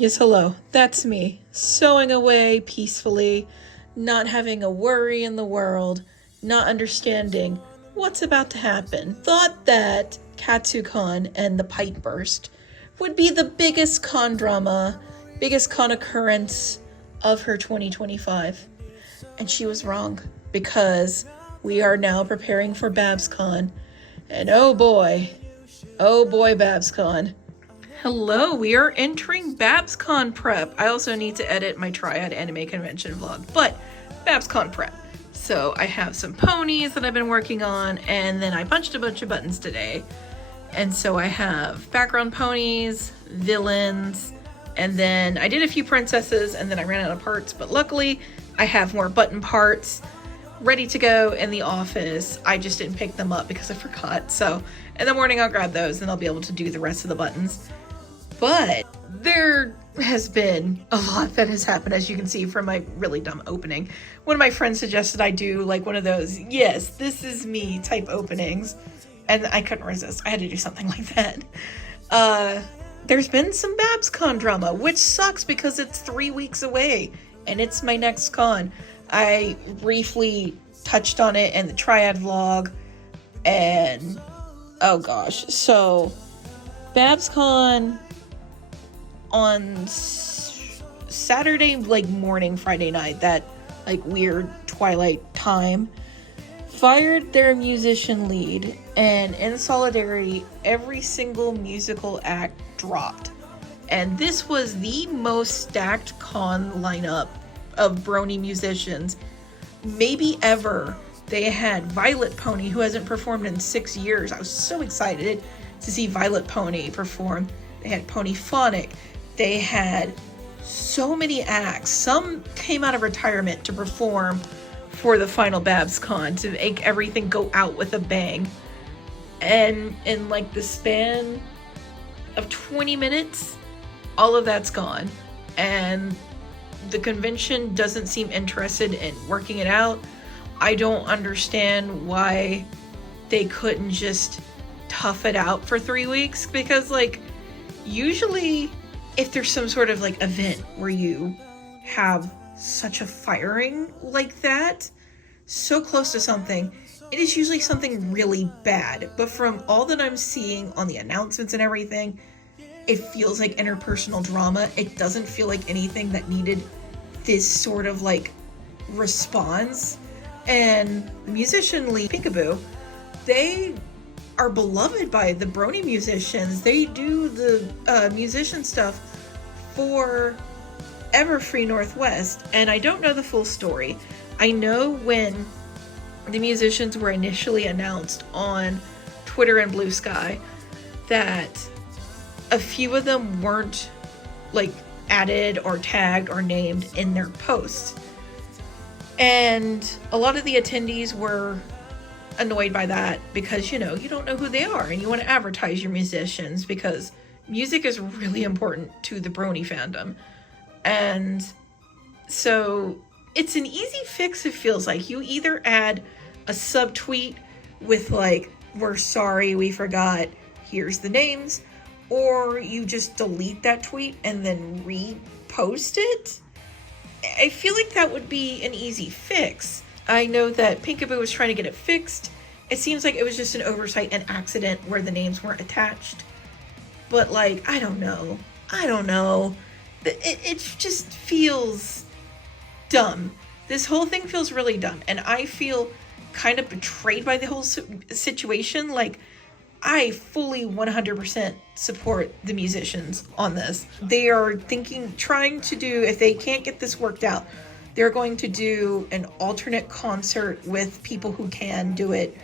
Yes, hello. That's me. Sewing away peacefully, not having a worry in the world, not understanding what's about to happen. Thought that KatsuCon and the pipe burst would be the biggest con drama, biggest con occurrence of her 2025. And she was wrong, because we are now preparing for Babscon. And oh boy, Babscon. Hello, we are entering Babscon prep. I also need to edit my Triad Anime Convention vlog, but Babscon prep. So I have some ponies that I've been working on, and then I punched a bunch of buttons today. And so I have background ponies, villains, and then I did a few princesses, and then I ran out of parts, but luckily I have more button parts ready to go in the office. I just didn't pick them up because I forgot. So in the morning I'll grab those and I'll be able to do the rest of the buttons. But there has been a lot that has happened, as you can see from my really dumb opening. One of my friends suggested I do like one of those, yes, this is me type openings. And I couldn't resist. I had to do something like that. There's been some Babscon drama, which sucks because it's 3 weeks away and it's my next con. I briefly touched on it in the Triad vlog, and oh gosh. So Babscon on Saturday, like morning, Friday night, that like weird twilight time, fired their musician lead, and in solidarity, every single musical act dropped. And this was the most stacked con lineup of brony musicians maybe ever. They had Vylet Pony, who hasn't performed in 6 years. I was so excited to see Vylet Pony perform. They had Ponyphonic. They had so many acts. Some came out of retirement to perform for the final Babscon to make everything go out with a bang. And in like the span of 20 minutes, all of that's gone. And the convention doesn't seem interested in working it out. I don't understand why they couldn't just tough it out for 3 weeks, because like usually if there's some sort of like event where you have such a firing like that, so close to something, it is usually something really bad. But from all that I'm seeing on the announcements and everything, it feels like interpersonal drama. It doesn't feel like anything that needed this sort of like response. And musician Lee Peekaboo, they are beloved by the brony musicians. They do the musician stuff for Everfree Northwest, and I don't know the full story. I know when the musicians were initially announced on Twitter and Blue Sky that a few of them weren't like added or tagged or named in their posts. And a lot of the attendees were annoyed by that because, you know, you don't know who they are and you want to advertise your musicians because music is really important to the brony fandom. And so it's an easy fix, it feels like. You either add a subtweet with like, we're sorry, we forgot, here's the names, or you just delete that tweet and then repost it. I feel like that would be an easy fix. I know that Peekaboo was trying to get it fixed. It seems like it was just an oversight and accident where the names weren't attached. But like, I don't know. It just feels dumb. This whole thing feels really dumb. And I feel kind of betrayed by the whole situation. Like, I fully 100% support the musicians on this. They are trying to do, if they can't get this worked out, they're going to do an alternate concert with people who can do it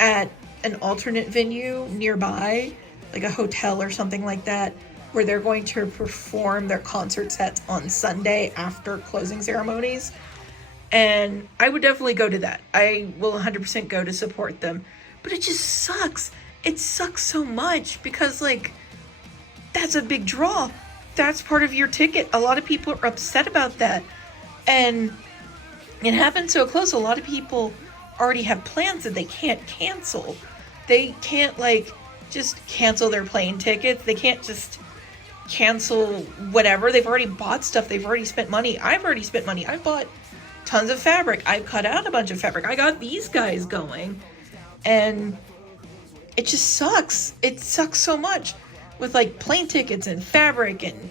at an alternate venue nearby, like a hotel or something like that, where they're going to perform their concert sets on Sunday after closing ceremonies. And I would definitely go to that. I will 100% go to support them. But it just sucks. It sucks so much because, like, that's a big draw. That's part of your ticket. A lot of people are upset about that. And it happened so close. A lot of people already have plans that they can't cancel. They can't, like, just cancel their plane tickets. They can't just cancel whatever. They've already bought stuff. They've already spent money. I've already spent money. I've bought tons of fabric. I've cut out a bunch of fabric. I got these guys going. And it just sucks. It sucks so much with like plane tickets and fabric and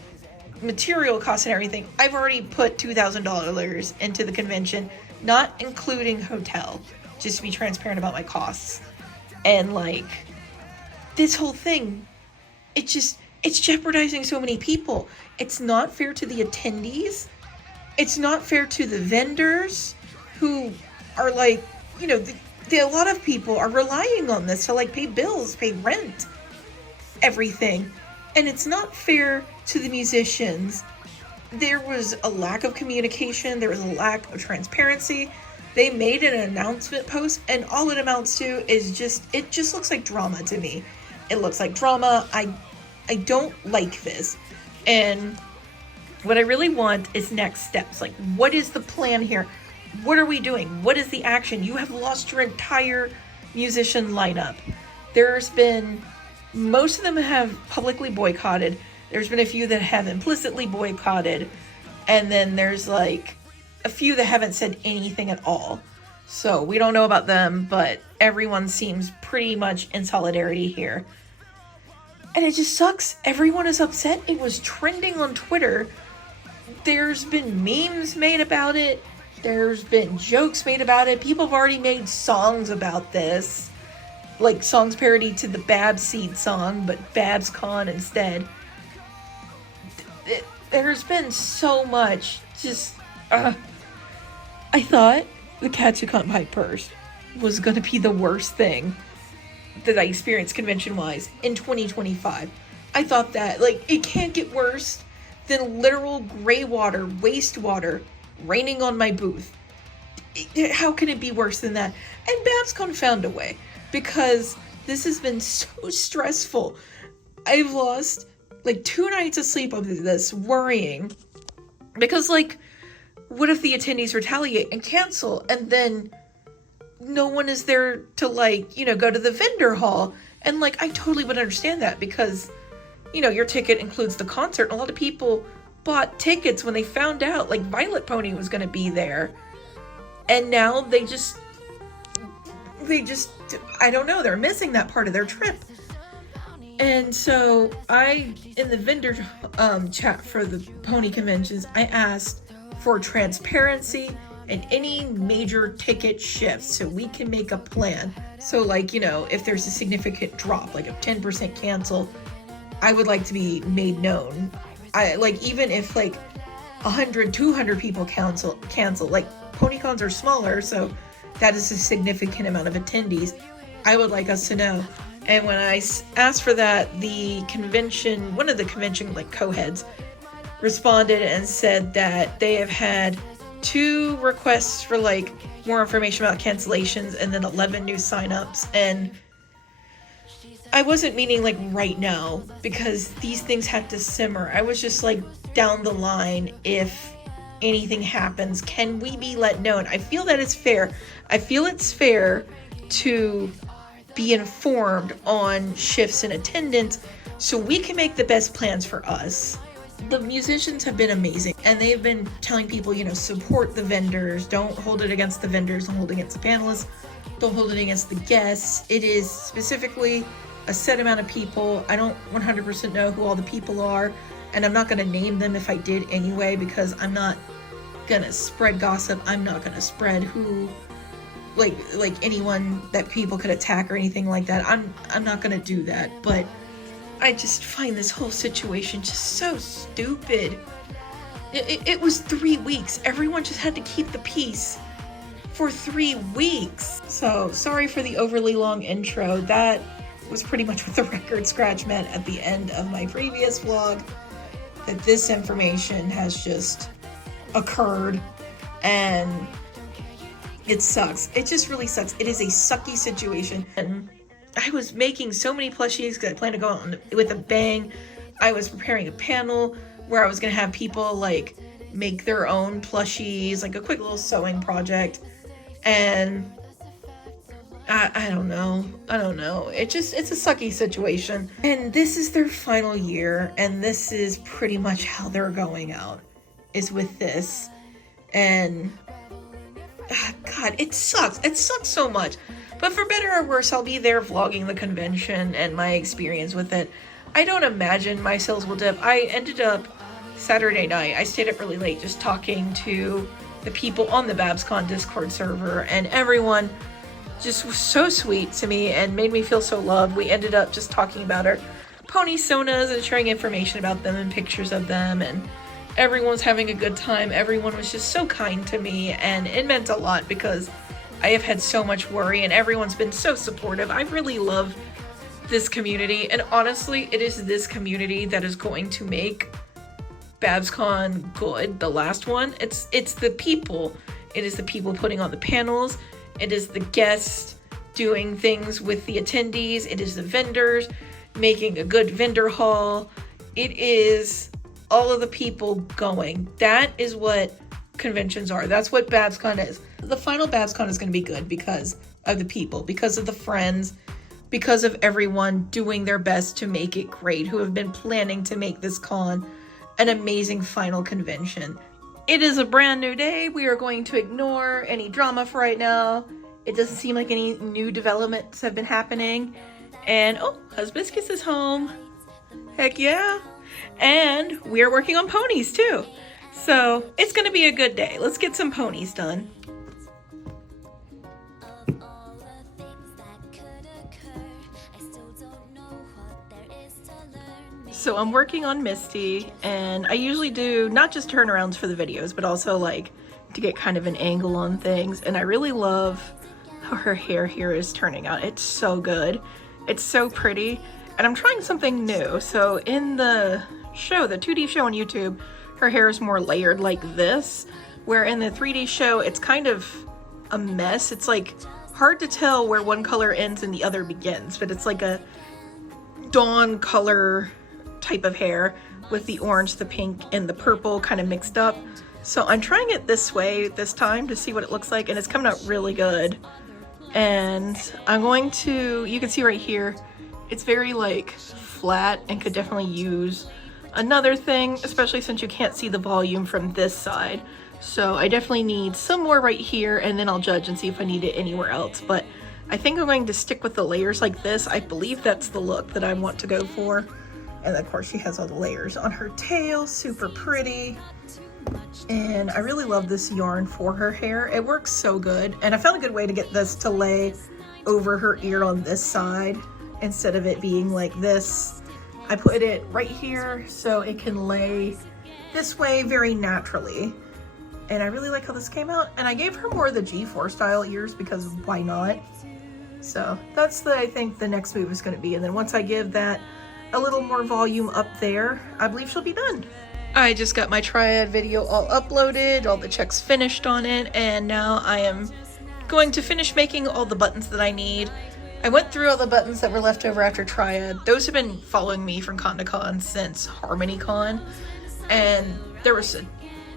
material costs and everything. I've already put $2,000 into the convention, not including hotel, just to be transparent about my costs. And like this whole thing, it's jeopardizing so many people. It's not fair to the attendees. It's not fair to the vendors who are like, you know, a lot of people are relying on this to like pay bills, pay rent, everything. And it's not fair to the musicians. There was a lack of communication. There was a lack of transparency. They made an announcement post and all it amounts to is it just looks like drama to me. It looks like drama. I don't like this. And what I really want is next steps. Like, what is the plan here? What are we doing? What is the action? You have lost your entire musician lineup. There's been, most of them have publicly boycotted. There's been a few that have implicitly boycotted. And then there's like a few that haven't said anything at all. So we don't know about them, but everyone seems pretty much in solidarity here. And it just sucks. Everyone is upset. It was trending on Twitter. There's been memes made about it. There's been jokes made about it. People have already made songs about this. Like songs parody to the Babseed song, but Babscon instead. There's been so much just... I thought the Cats Who Can't Pipe First was going to be the worst thing that I experienced convention-wise in 2025. I thought that, like, it can't get worse than literal gray water, wastewater, raining on my booth. How can it be worse than that? And Babscon found a way, because this has been so stressful. I've lost, like, 2 nights of sleep over this, worrying. Because, like, what if the attendees retaliate and cancel, and then no one is there to, like, you know, go to the vendor hall? And, like, I totally would understand that, because, you know, your ticket includes the concert. A lot of people bought tickets when they found out, like, Vylet Pony was going to be there. And now they just, I don't know, they're missing that part of their trip. And so in the vendor chat for the pony conventions, I asked for transparency and any major ticket shifts so we can make a plan. So, like, you know, if there's a significant drop, like a 10% cancel, I would like to be made known. Even if like 100, 200 people cancel, like PonyCons are smaller, so that is a significant amount of attendees. I would like us to know. And when I asked for that, one of the convention like co-heads responded and said that they have had 2 requests for like more information about cancellations and then 11 new signups. And I wasn't meaning like right now, because these things had to simmer. I was just like down the line, if anything happens, can we be let known? I feel that it's fair. I feel it's fair to be informed on shifts in attendance so we can make the best plans for us. The musicians have been amazing, and they've been telling people, you know, support the vendors, don't hold it against the vendors, don't hold it against the panelists, don't hold it against the guests. It is specifically a set amount of people. I don't 100% know who all the people are, and I'm not going to name them if I did anyway, because I'm not going to spread gossip. I'm not going to spread who, like anyone that people could attack or anything like that. I'm not going to do that, but I just find this whole situation just so stupid. It was 3 weeks. Everyone just had to keep the peace for 3 weeks. So sorry for the overly long intro. That was pretty much what the record scratch meant at the end of my previous vlog, that this information has just occurred, and it sucks. It just really sucks. It is a sucky situation. And I was making so many plushies because I planned to go on with a bang. I was preparing a panel where I was going to have people like make their own plushies, like a quick little sewing project. And I don't know. I don't know. It's a sucky situation. And this is their final year, and this is pretty much how they're going out, is with this. And God, it sucks. It sucks so much. But for better or worse, I'll be there vlogging the convention and my experience with it. I don't imagine my sales will dip. I ended up Saturday night, I stayed up really late just talking to the people on the Babscon Discord server, and everyone just was so sweet to me and made me feel so loved. We ended up just talking about our pony sonas and sharing information about them and pictures of them, and everyone's having a good time. Everyone was just so kind to me, and it meant a lot because I have had so much worry and everyone's been so supportive. I really love this community, and honestly, it is this community that is going to make Babscon good, the last one. It's the people. It is the people putting on the panels. It is the guests doing things with the attendees. It is the vendors making a good vendor haul. It is all of the people going. That is what conventions are. That's what Babscon is. The final Babscon is going to be good because of the people, because of the friends, because of everyone doing their best to make it great, who have been planning to make this con an amazing final convention. It is a brand new day. We are going to ignore any drama for right now. It doesn't seem like any new developments have been happening. And oh, Hibiscus is home. Heck yeah. And we're working on ponies too. So it's gonna be a good day. Let's get some ponies done. So I'm working on Misty, and I usually do not just turnarounds for the videos, but also like to get kind of an angle on things. And I really love how her hair here is turning out. It's so good. It's so pretty. And I'm trying something new. So in the show, the 2D show on YouTube, her hair is more layered like this, where in the 3D show, it's kind of a mess. It's like hard to tell where one color ends and the other begins, but it's like a dawn color type of hair with the orange, the pink, and the purple kind of mixed up. So I'm trying it this way this time to see what it looks like, and it's coming out really good. And I'm going to, you can see right here, it's very like flat and could definitely use another thing, especially since you can't see the volume from this side. So I definitely need some more right here, and then I'll judge and see if I need it anywhere else. But I think I'm going to stick with the layers like this. I believe that's the look that I want to go for. And of course she has all the layers on her tail, super pretty. And I really love this yarn for her hair. It works so good. And I found a good way to get this to lay over her ear on this side instead of it being like this. I put it right here so it can lay this way very naturally. And I really like how this came out. And I gave her more of the G4 style ears because why not? So that's I think the next move is going to be. And then once I give that a little more volume up there, I believe she'll be done. I just got my triad video all uploaded, all the checks finished on it, and now I am going to finish making all the buttons that I need. I went through all the buttons that were left over after triad. Those have been following me from con to con since HarmonyCon, and there was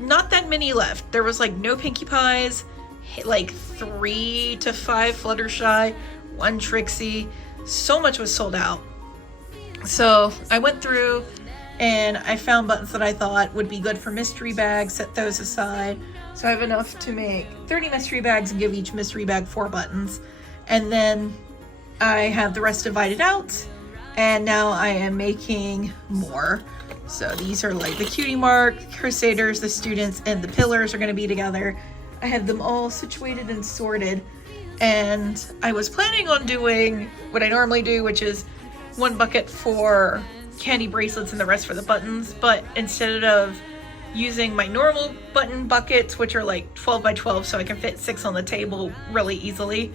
not that many left. There was like no Pinkie Pies, like 3 to 5 Fluttershy, 1 Trixie. So much was sold out. So I went through and I found buttons that I thought would be good for mystery bags, set those aside. So I have enough to make 30 mystery bags and give each mystery bag 4 buttons. And then I have the rest divided out, and now I am making more. So these are like the Cutie Mark, Crusaders, the students, and the pillars are going to be together. I have them all situated and sorted, and I was planning on doing what I normally do, which is 1 bucket for candy bracelets and the rest for the buttons, but instead of using my normal button buckets, which are like 12 by 12 so I can fit 6 on the table really easily,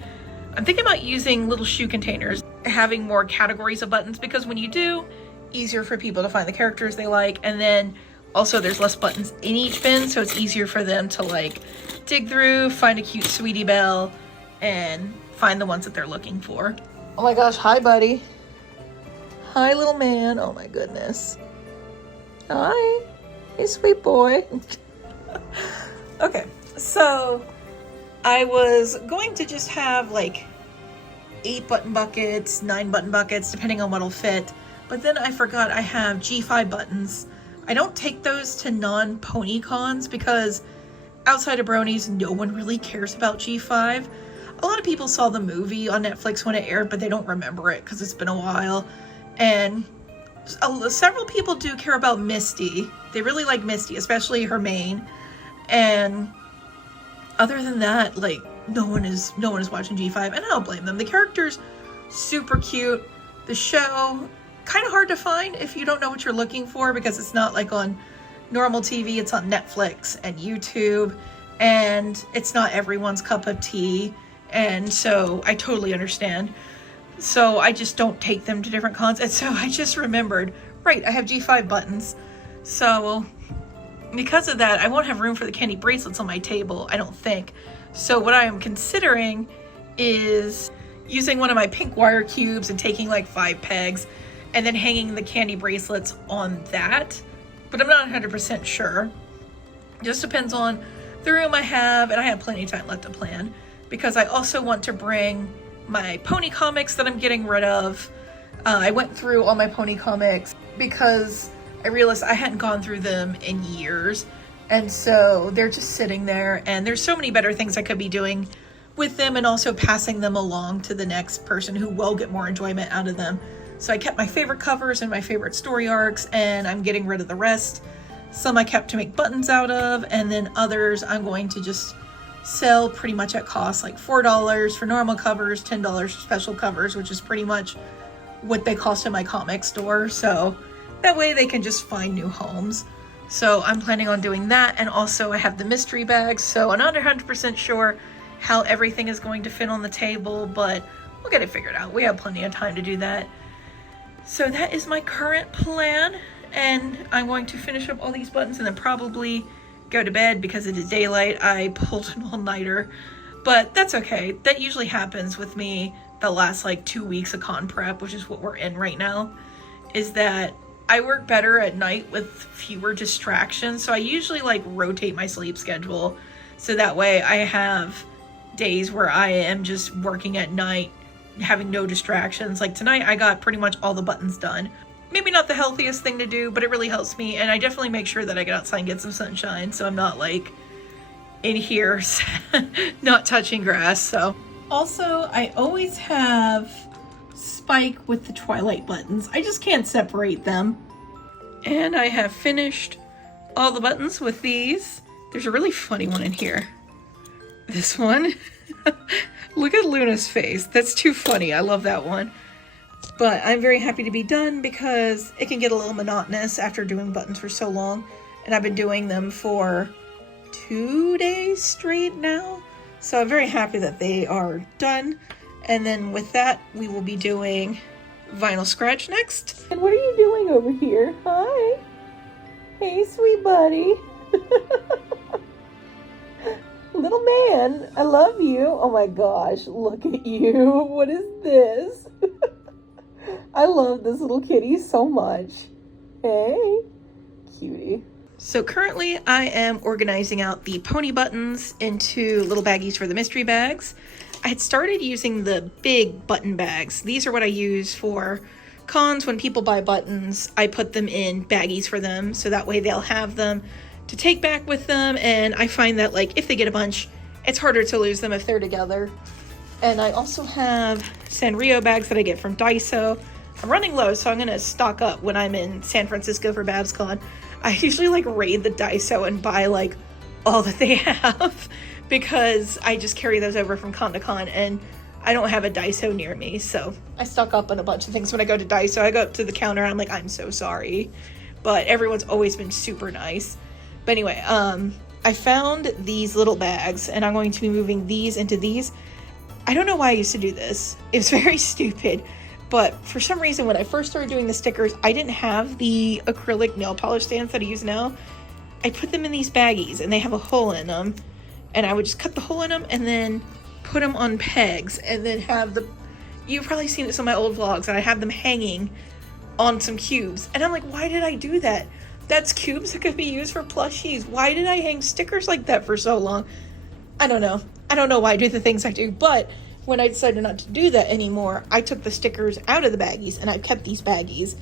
I'm thinking about using little shoe containers, having more categories of buttons, because when you do, easier for people to find the characters they like, and then also there's less buttons in each bin, so it's easier for them to like dig through, find a cute Sweetie Belle, and find the ones that they're looking for. Oh my gosh, hi buddy. Hi little man, oh my goodness. Hi, hey sweet boy. Okay, so I was going to just have like 8 button buckets, 9 button buckets, depending on what'll fit. But then I forgot I have G5 buttons. I don't take those to non-pony cons because outside of bronies, no one really cares about G5. A lot of people saw the movie on Netflix when it aired, but they don't remember it because it's been a while. And several people do care about Misty. They really like Misty, especially her mane. And other than that, like, no one is watching G5, and I don't blame them. The character's super cute. The show, kind of hard to find if you don't know what you're looking for, because it's not like on normal TV. It's on Netflix and YouTube, and it's not everyone's cup of tea. And so I totally understand. So I just don't take them to different cons. And so I just remembered, right, I have G5 buttons. So because of that, I won't have room for the candy bracelets on my table, I don't think. So what I am considering is using one of my pink wire cubes and taking like 5 pegs and then hanging the candy bracelets on that. But I'm not 100% sure. Just depends on the room I have, and I have plenty of time left to plan, because I also want to bring my pony comics that I'm getting rid of. I went through all my pony comics because I realized I hadn't gone through them in years. And so they're just sitting there, and there's so many better things I could be doing with them, and also passing them along to the next person who will get more enjoyment out of them. So I kept my favorite covers and my favorite story arcs, and I'm getting rid of the rest. Some I kept to make buttons out of, and then others I'm going to just sell pretty much at cost, like $4 for normal covers, $10 for special covers, which is pretty much what they cost in my comic store. So that way they can just find new homes. So I'm planning on doing that. And also I have the mystery bags, so I'm not 100% sure how everything is going to fit on the table, but we'll get it figured out. We have plenty of time to do that. So that is my current plan, and I'm going to finish up all these buttons and then probably go to bed because it is daylight. I pulled an all-nighter, but that's okay. That usually happens with me the last like 2 weeks of con prep, which is what we're in right now, is that I work better at night with fewer distractions. So I usually like rotate my sleep schedule, so that way I have days where I am just working at night, having no distractions. Like tonight I got pretty much all the buttons done. Maybe not the healthiest thing to do, but it really helps me, and I definitely make sure that I get outside and get some sunshine, so I'm not like in here not touching grass. So also I always have Spike with the Twilight buttons. I just can't separate them. And I have finished all the buttons with these. There's a really funny one in here. This one. Look at Luna's face. That's too funny. I love that one. But I'm very happy to be done because it can get a little monotonous after doing buttons for so long. And I've been doing them for 2 days straight now. So I'm very happy that they are done. And then with that, we will be doing vinyl scratch next. And what are you doing over here? Hi. Hey, sweet buddy. Little man, I love you. Oh my gosh, look at you. What is this? I love this little kitty so much. Hey, cutie. So currently I am organizing out the pony buttons into little baggies for the mystery bags. I had started using the big button bags. These are what I use for cons. When people buy buttons, I put them in baggies for them, so that way they'll have them to take back with them. And I find that like if they get a bunch, it's harder to lose them if they're together. And I also have Sanrio bags that I get from Daiso. I'm running low, so I'm gonna stock up when I'm in San Francisco for Babscon. I usually like raid the Daiso and buy like all that they have, because I just carry those over from con to con, and I don't have a Daiso near me, so I stock up on a bunch of things when I go to Daiso. I go up to the counter and I'm like, I'm so sorry, but everyone's always been super nice. But anyway, I found these little bags, and I'm going to be moving these into these. I don't know why I used to do this. It was very stupid, but for some reason when I first started doing the stickers, I didn't have the acrylic nail polish stands that I use now. I put them in these baggies, and they have a hole in them. And I would just cut the hole in them and then put them on pegs, and then have the, you've probably seen this on my old vlogs, and I have them hanging on some cubes. And I'm like, why did I do that? That's cubes that could be used for plushies. Why did I hang stickers like that for so long? I don't know. I don't know why I do the things I do, but when I decided not to do that anymore, I took the stickers out of the baggies, and I've kept these baggies.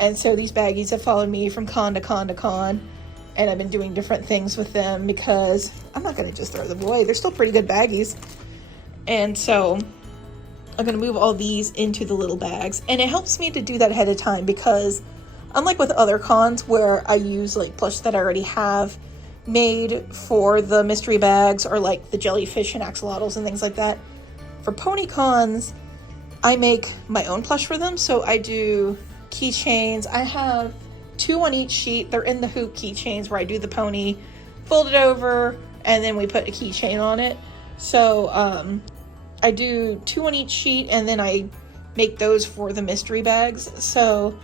And so these baggies have followed me from con to con to con, and I've been doing different things with them because I'm not going to just throw them away. They're still pretty good baggies. And so I'm going to move all these into the little bags, and it helps me to do that ahead of time because unlike with other cons where I use like plush that I already have made for the mystery bags, or like the jellyfish and axolotls and things like that, for pony cons, I make my own plush for them. So I do keychains. I have 2 on each sheet. They're in the hoop keychains where I do the pony, fold it over, and then we put a keychain on it. So I do 2 on each sheet, and then I make those for the mystery bags. So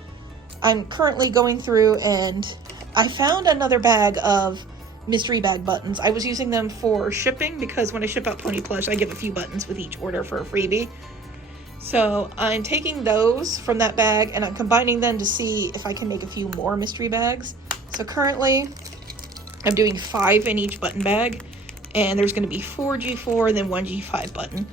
I'm currently going through, and I found another bag of mystery bag buttons. I was using them for shipping because when I ship out pony plush, I give a few buttons with each order for a freebie. So I'm taking those from that bag and I'm combining them to see if I can make a few more mystery bags. So currently I'm doing 5 in each button bag, and there's going to be 4 G4 and then 1 G5 button.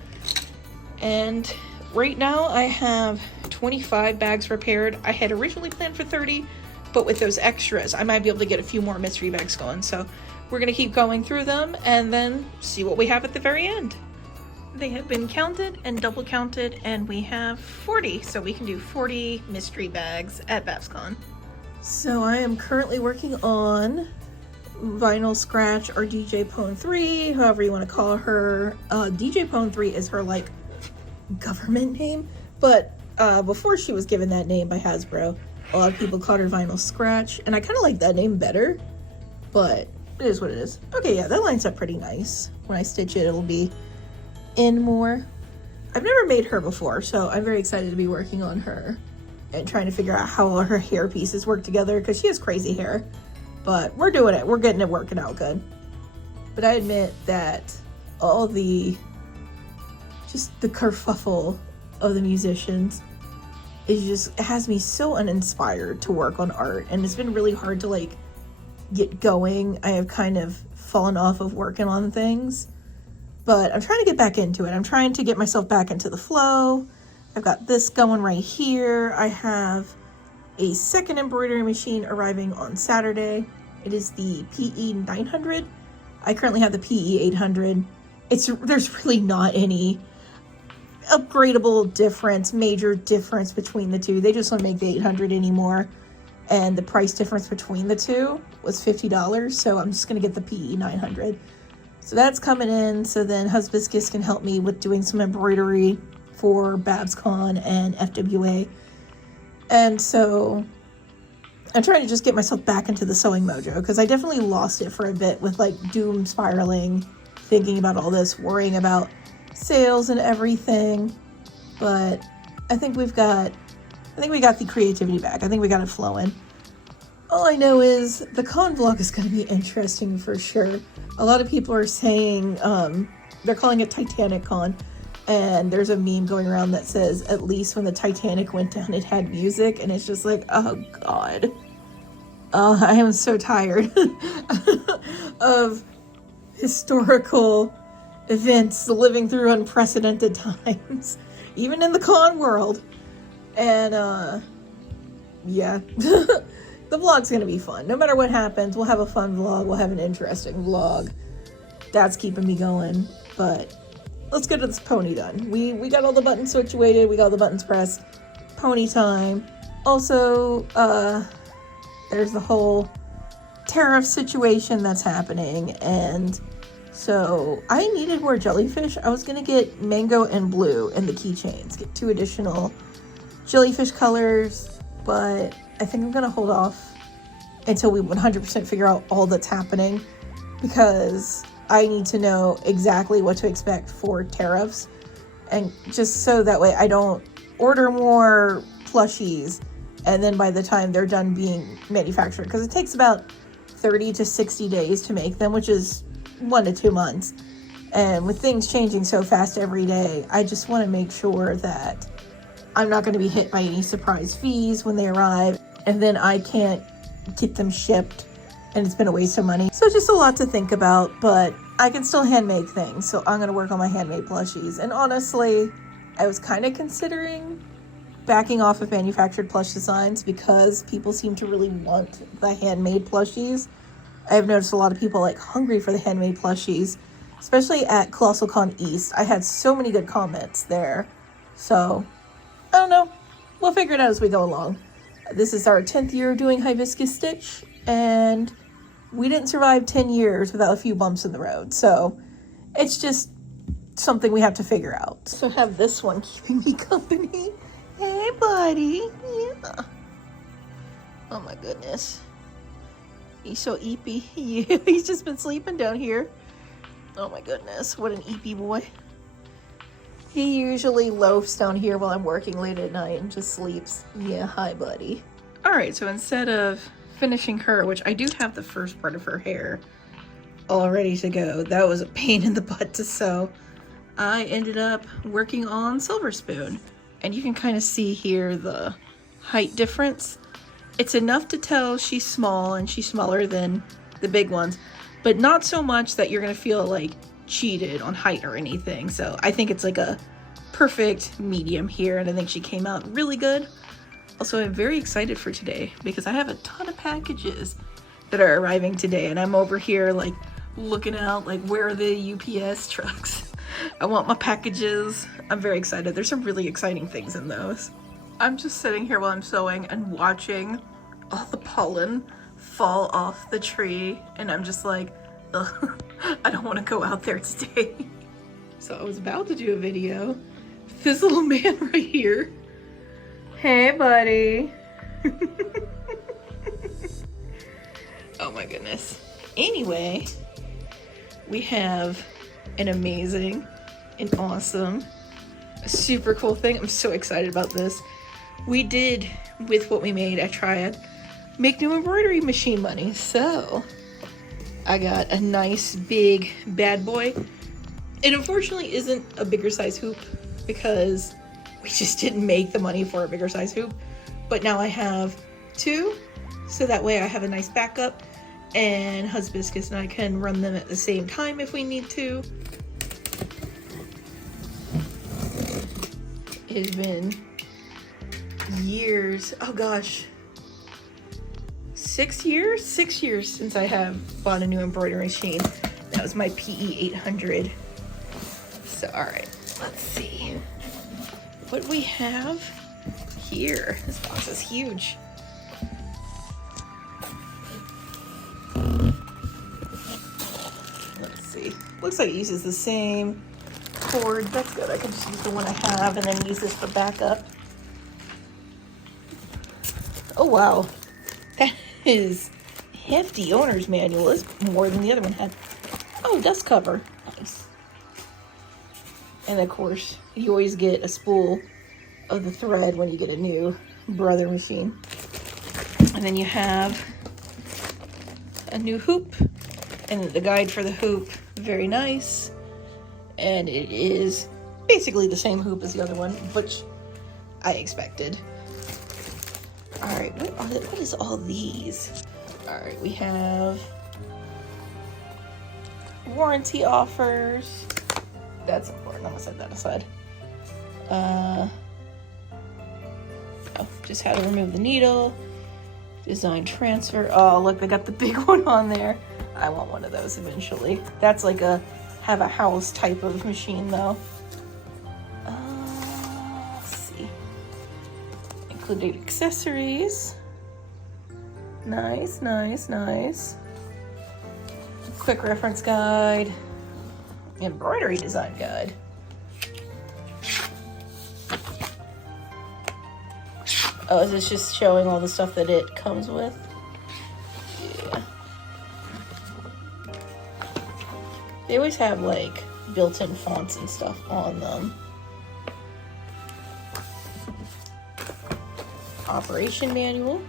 And right now I have 25 bags prepared. I had originally planned for 30, but with those extras, I might be able to get a few more mystery bags going. So we're going to keep going through them and then see what we have at the very end. They have been counted and double counted, and we have 40. So we can do 40 mystery bags at Babscon. So I am currently working on Vinyl Scratch, or DJ Pone 3, however you want to call her. DJ Pone 3 is her like government name, but before she was given that name by Hasbro, a lot of people called her Vinyl Scratch, and I kind of like that name better, but it is what it is. Okay, yeah, that lines up pretty nice. When I stitch it, it'll be in more. I've never made her before, so I'm very excited to be working on her and trying to figure out how all her hair pieces work together, because she has crazy hair, but we're doing it. We're getting it working out good. But I admit that all the kerfuffle of the musicians it has me so uninspired to work on art, and it's been really hard to like get going. I have kind of fallen off of working on things, but I'm trying to get back into it. I'm trying to get myself back into the flow. I've got this going right here. I have a second embroidery machine arriving on Saturday. It is the PE 900. I currently have the PE 800. There's really not any upgradable difference, major difference between the two. They just don't make the 800 anymore, and the price difference between the two was $50, so I'm just gonna get the PE 900. So that's coming in, so then Hibiscus can help me with doing some embroidery for Babscon and FWA. And so I'm trying to just get myself back into the sewing mojo, because I definitely lost it for a bit with like doom spiraling, thinking about all this, worrying about sales and everything. But I think we got the creativity back. I think we got it flowing. All I know is the con vlog is going to be interesting for sure. A lot of people are saying they're calling it Titanic Con, and there's a meme going around that says, at least when the Titanic went down it had music, and it's just like, oh god, I am so tired of historical events, living through unprecedented times, even in the con world. And yeah, the vlog's gonna be fun. No matter what happens, we'll have a fun vlog, we'll have an interesting vlog. That's keeping me going. But let's get to this pony done. We got all the buttons situated, we got all the buttons pressed. Pony time. Also, there's the whole tariff situation that's happening, and so I needed more jellyfish. I was gonna get mango and blue in the keychains, get 2 additional jellyfish colors, but I think I'm gonna hold off until we 100% figure out all that's happening, because I need to know exactly what to expect for tariffs, and just so that way I don't order more plushies and then by the time they're done being manufactured, because it takes about 30 to 60 days to make them, which is 1 to 2 months. And with things changing so fast every day, I just want to make sure that I'm not going to be hit by any surprise fees when they arrive, and then I can't get them shipped and it's been a waste of money. So just a lot to think about, but I can still handmade things, so I'm gonna work on my handmade plushies. And honestly, I was kind of considering backing off of manufactured plush designs because people seem to really want the handmade plushies. I have noticed a lot of people like hungry for the handmade plushies, especially at Colossal Con East. I had so many good comments there. So, I don't know. We'll figure it out as we go along. This is our 10th year doing Hibiscus Stitch, and we didn't survive 10 years without a few bumps in the road. So, it's just something we have to figure out. So I have this one keeping me company. Hey, buddy. Yeah. Oh my goodness. He's so eepy. Yeah, he's just been sleeping down here. Oh my goodness, what an eepy boy. He usually loafs down here while I'm working late at night and just sleeps. Yeah, hi, buddy. All right, so instead of finishing her, which I do have the first part of her hair all ready to go, that was a pain in the butt to sew. I ended up working on Silver Spoon, and you can kind of see here the height difference. It's enough to tell she's small and she's smaller than the big ones, but not so much that you're gonna feel like cheated on height or anything. So I think it's like a perfect medium here, and I think she came out really good. Also, I'm very excited for today because I have a ton of packages that are arriving today, and I'm over here like looking out like, where are the UPS trucks? I want my packages. I'm very excited. There's some really exciting things in those. I'm just sitting here while I'm sewing and watching all the pollen fall off the tree, and I'm just like, ugh, I don't want to go out there today. So I was about to do a video. This little man right here. Hey, buddy. Oh my goodness. Anyway, we have an amazing and awesome, super cool thing. I'm so excited about this. We did, with what we made at Triad, make new embroidery machine money. So I got a nice big bad boy. It unfortunately isn't a bigger size hoop because we just didn't make the money for a bigger size hoop. But now I have two, so that way I have a nice backup, and Hibiscus and I can run them at the same time if we need to. It has been years, oh gosh, 6 years? 6 years since I have bought a new embroidery machine. That was my PE 800. So, all right, let's see what we have here. This box is huge. Let's see. Looks like it uses the same cord. That's good. I can just use the one I have and then use this for backup. Oh wow, that is hefty owner's manual. It's more than the other one had. Oh, dust cover. Nice. And of course, you always get a spool of the thread when you get a new brother machine. And then you have a new hoop and the guide for the hoop. Very nice. And it is basically the same hoop as the other one, which I expected. All right, what is all these? All right, we have warranty offers. That's important. I'm gonna set that aside. Oh, just how to remove the needle. Design transfer. Oh, look, they got the big one on there. I want one of those eventually. That's like a have a house type of machine though. Let's see. Included accessories. Nice, nice, nice. Quick reference guide. Embroidery design guide. Oh, is this just showing all the stuff that it comes with? Yeah. They always have like built-in fonts and stuff on them. Operation manual.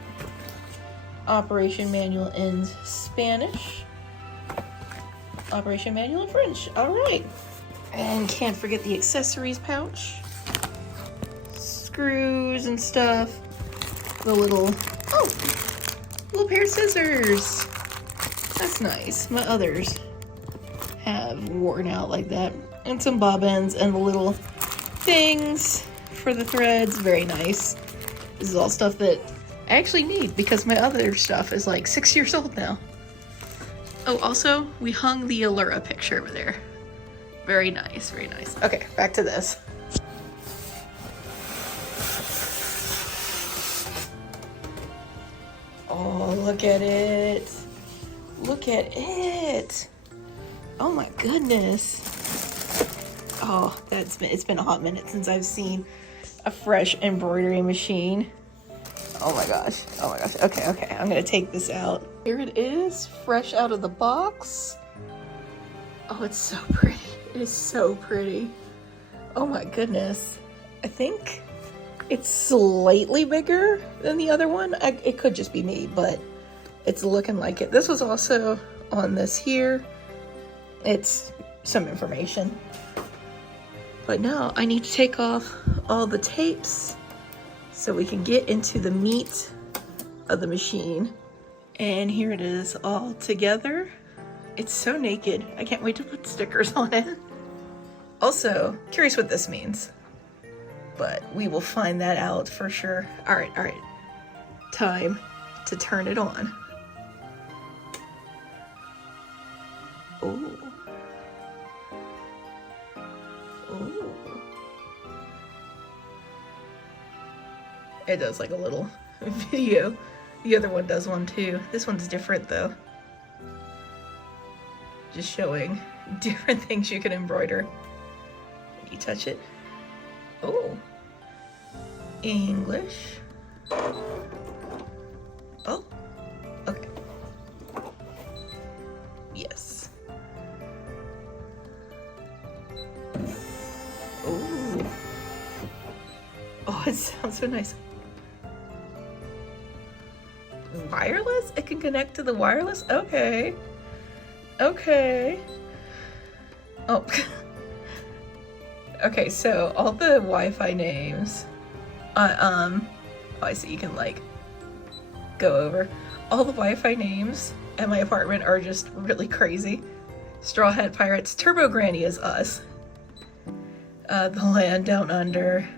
Operation manual in Spanish. Operation manual in French. All right. And can't forget the accessories pouch. Screws and stuff. The little pair of scissors. That's nice. My others have worn out like that. And some bobbins and the little things for the threads. Very nice. This is all stuff that I actually need because my other stuff is like 6 years old now. Oh, also, we hung the Allura picture over there. Very nice, very nice. Okay, back to this. Oh, look at it. Look at it. Oh my goodness. Oh, it's been a hot minute since I've seen a fresh embroidery machine. Oh my gosh. Oh my gosh. Okay. I'm gonna take this out. Here it is, fresh out of the box. Oh, it's so pretty. It is so pretty. Oh my goodness. I think it's slightly bigger than the other one. It could just be me, but it's looking like it. This was also on this here. It's some information. But now I need to take off all the tapes so we can get into the meat of the machine. And here it is all together. It's so naked. I can't wait to put stickers on it. Also, curious what this means, but we will find that out for sure. All right. Time to turn it on. Ooh. Ooh. It does like a little video. The other one does one too. This one's different though. Just showing different things you can embroider. When you touch it. Oh. English. Oh. Okay. Yes. Oh. Oh, it sounds so nice. Wireless? It can connect to the wireless? Okay. Okay. Oh. Okay, so all the Wi-Fi names, oh, I see you can like go over. All the Wi-Fi names at my apartment are just really crazy. Straw Hat Pirates, Turbo Granny is us. The Land Down Under,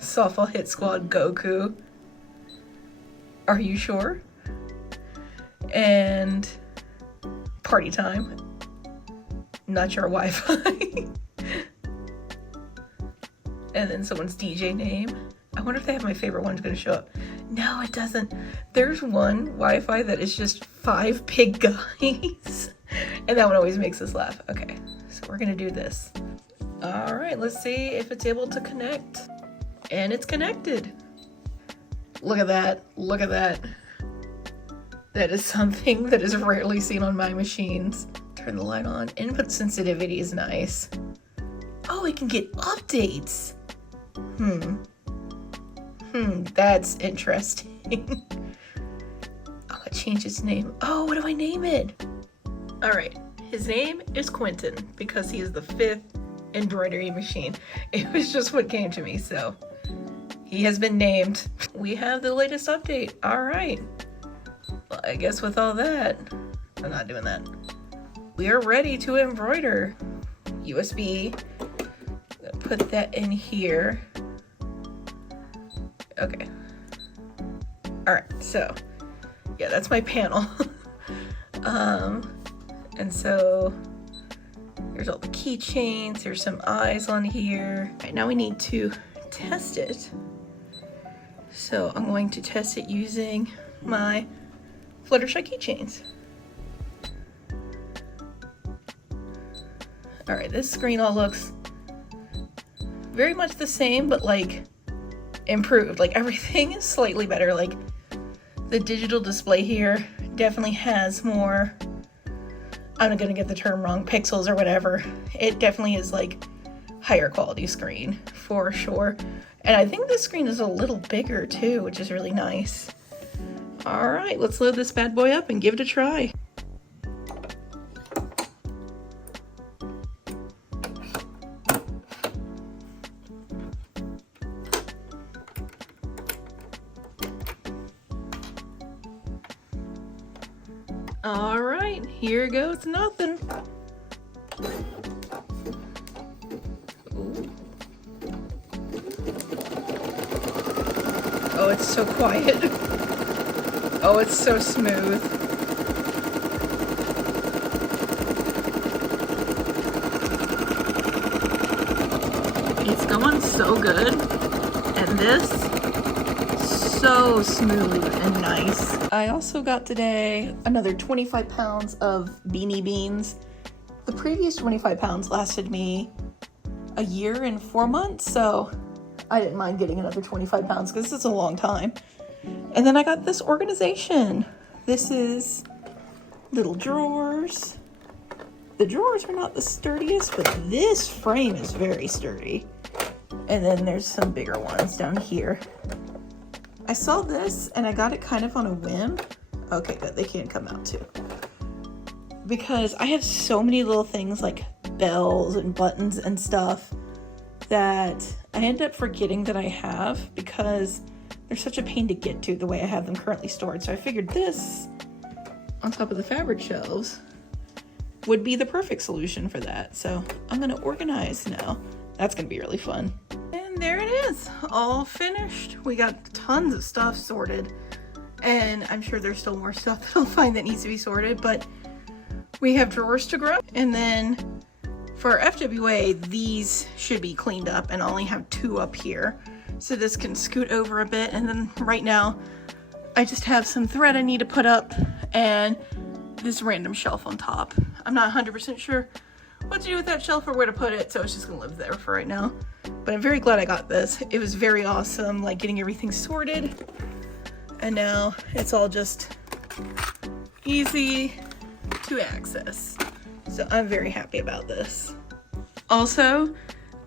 Softball Hit Squad, Goku. Are you sure? And Party Time. Not your Wi-Fi. And then someone's DJ name. I wonder if they have my favorite one's gonna show up. No, it doesn't. There's one Wi-Fi that is just 5 pig guys. And that one always makes us laugh. Okay, so we're gonna do this. All right, let's see if it's able to connect. And it's connected. Look at that, look at that. That is something that is rarely seen on my machines. Turn the light on. Input sensitivity is nice. Oh, it can get updates. That's interesting. Oh, it changed its name. Oh, what do I name it? All right, his name is Quentin because he is the 5th embroidery machine. It was just what came to me, so he has been named. We have the latest update. All right. Well, I guess with all that, I'm not doing that. We are ready to embroider. USB. Put that in here. Okay. All right, so yeah, that's my panel. And so here's all the keychains. There's some eyes on here. All right, now we need to test it. So I'm going to test it using my Fluttershy keychains. All right, this screen all looks very much the same, but like improved. Like everything is slightly better. Like the digital display here definitely has more, I'm gonna get the term wrong, pixels or whatever. It definitely is like higher quality screen for sure. And I think this screen is a little bigger too, which is really nice. All right, let's load this bad boy up and give it a try. All right, here goes nothing. Ooh. Oh, it's so quiet. Oh, it's so smooth. It's going so good. And this, so smooth and nice. I also got today another 25 pounds of beanie beans. The previous 25 pounds lasted me a year and 4 months, so I didn't mind getting another 25 pounds because this is a long time. And then I got this organization. This is little drawers. The drawers are not the sturdiest, but this frame is very sturdy. And then there's some bigger ones down here. I saw this and I got it kind of on a whim. Okay, good, they can't come out too. Because I have so many little things like bells and buttons and stuff that I end up forgetting that I have because they're such a pain to get to the way I have them currently stored. So I figured this on top of the fabric shelves would be the perfect solution for that. So I'm gonna organize now. That's gonna be really fun. And there it is, all finished. We got tons of stuff sorted, and I'm sure there's still more stuff that I'll find that needs to be sorted, but we have drawers to grow. And then for FWA, these should be cleaned up, and I only have 2 up here. So this can scoot over a bit. And then right now, I just have some thread I need to put up and this random shelf on top. I'm not 100% sure what to do with that shelf or where to put it, so it's just gonna live there for right now. But I'm very glad I got this. It was very awesome, like getting everything sorted. And now it's all just easy to access. So I'm very happy about this. Also,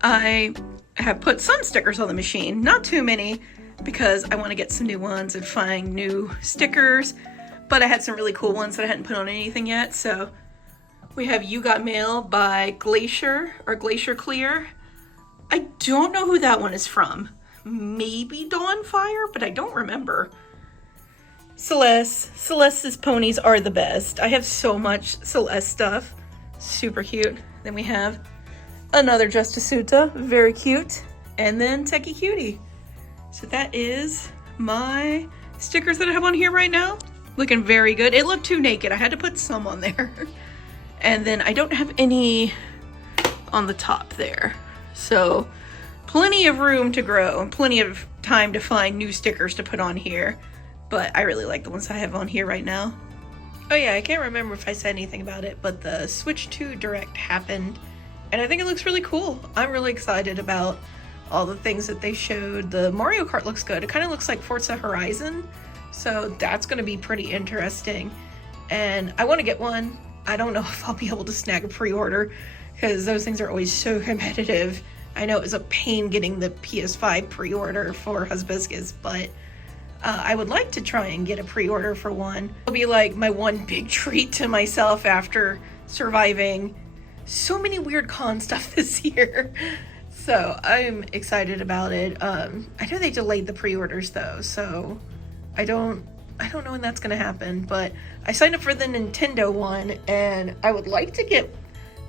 I have put some stickers on the machine, not too many, because I want to get some new ones and find new stickers, but I had some really cool ones that I hadn't put on anything yet. So we have You Got Mail by Glacier, or Glacier Clear. I don't know who that one is from. Maybe Dawnfire, but I don't remember. Celeste. Celeste's ponies are the best. I have so much Celeste stuff. Super cute. Then we have another Justasuta, very cute. And then Techie Cutie. So that is my stickers that I have on here right now. Looking very good. It looked too naked. I had to put some on there. And then I don't have any on the top there. So plenty of room to grow and plenty of time to find new stickers to put on here. But I really like the ones I have on here right now. Oh yeah, I can't remember if I said anything about it, but the Switch 2 Direct happened. And I think it looks really cool. I'm really excited about all the things that they showed. The Mario Kart looks good. It kind of looks like Forza Horizon. So that's going to be pretty interesting. And I want to get one. I don't know if I'll be able to snag a pre-order because those things are always so competitive. I know it was a pain getting the PS5 pre-order for Hibiscus, but I would like to try and get a pre-order for one. It'll be like my one big treat to myself after surviving so many weird con stuff this year. So I'm excited about it. I know they delayed the pre-orders though, so I don't know when that's gonna happen, but I signed up for the Nintendo one and I would like to get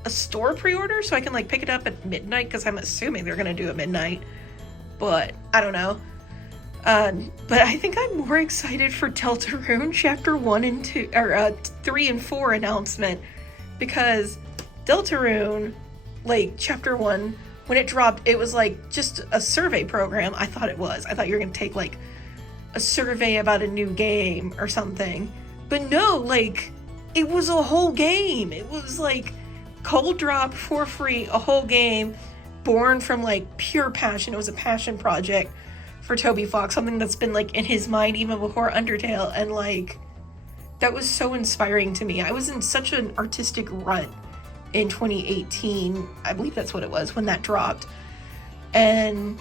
a store pre-order so I can like pick it up at midnight, because I'm assuming they're gonna do it midnight, but I don't know. But I think I'm more excited for Deltarune Chapter 1 and 2, or 3 and 4 announcement, because Deltarune, like Chapter 1, when it dropped, it was like just a survey program. I thought it was. I thought you were gonna take like a survey about a new game or something. But no, like, it was a whole game. It was like cold drop for free, a whole game born from like pure passion. It was a passion project for Toby Fox, something that's been like in his mind even before Undertale, and like that was so inspiring to me. I was in such an artistic rut in 2018, I believe that's what it was, when that dropped, and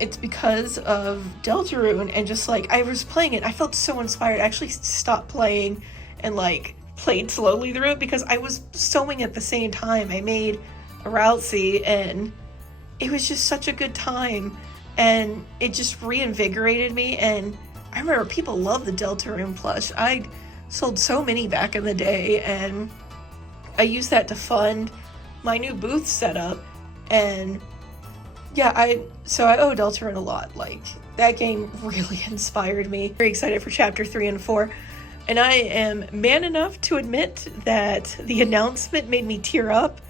it's because of Deltarune, and just like I was playing it, I felt so inspired. I actually stopped playing and like played slowly through it because I was sewing at the same time. I made a Rousey and it was just such a good time, and it just reinvigorated me. And I remember people love the Deltarune plush. I sold so many back in the day, and I used that to fund my new booth set up. And yeah, I owe Deltarune a lot. Like, that game really inspired me. Very excited for chapter 3 and 4. And I am man enough to admit that the announcement made me tear up.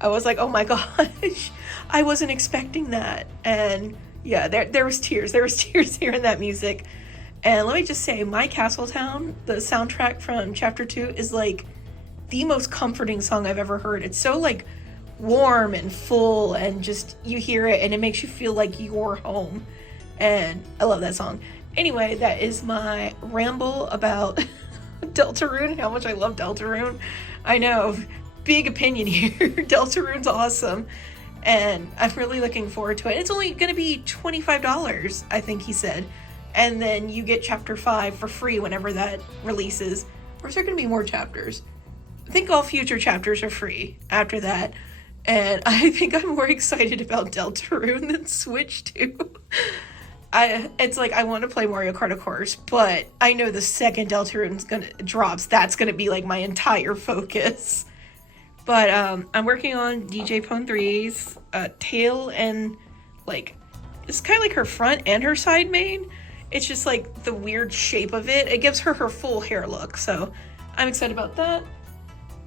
I was like, oh my gosh, I wasn't expecting that. And yeah, there was tears. There was tears hearing that music. And let me just say, My Castle Town, the soundtrack from chapter 2, is like the most comforting song I've ever heard. It's so like warm and full, and just you hear it and it makes you feel like you're home. And I love that song. Anyway, that is my ramble about Deltarune and how much I love Deltarune. I know, big opinion here. Deltarune's awesome, and I'm really looking forward to it. It's only going to be $25, I think he said, and then you get chapter 5 for free whenever that releases. Or is there going to be more chapters? I think all future chapters are free after that, and I think I'm more excited about Deltarune than Switch 2. It's like I want to play Mario Kart, of course, but I know the second Deltarune drops, that's gonna be like my entire focus. But I'm working on DJ Pon3's tail, and like it's kind of like her front and her side mane. It's just like the weird shape of it. It gives her her full hair look, so I'm excited about that.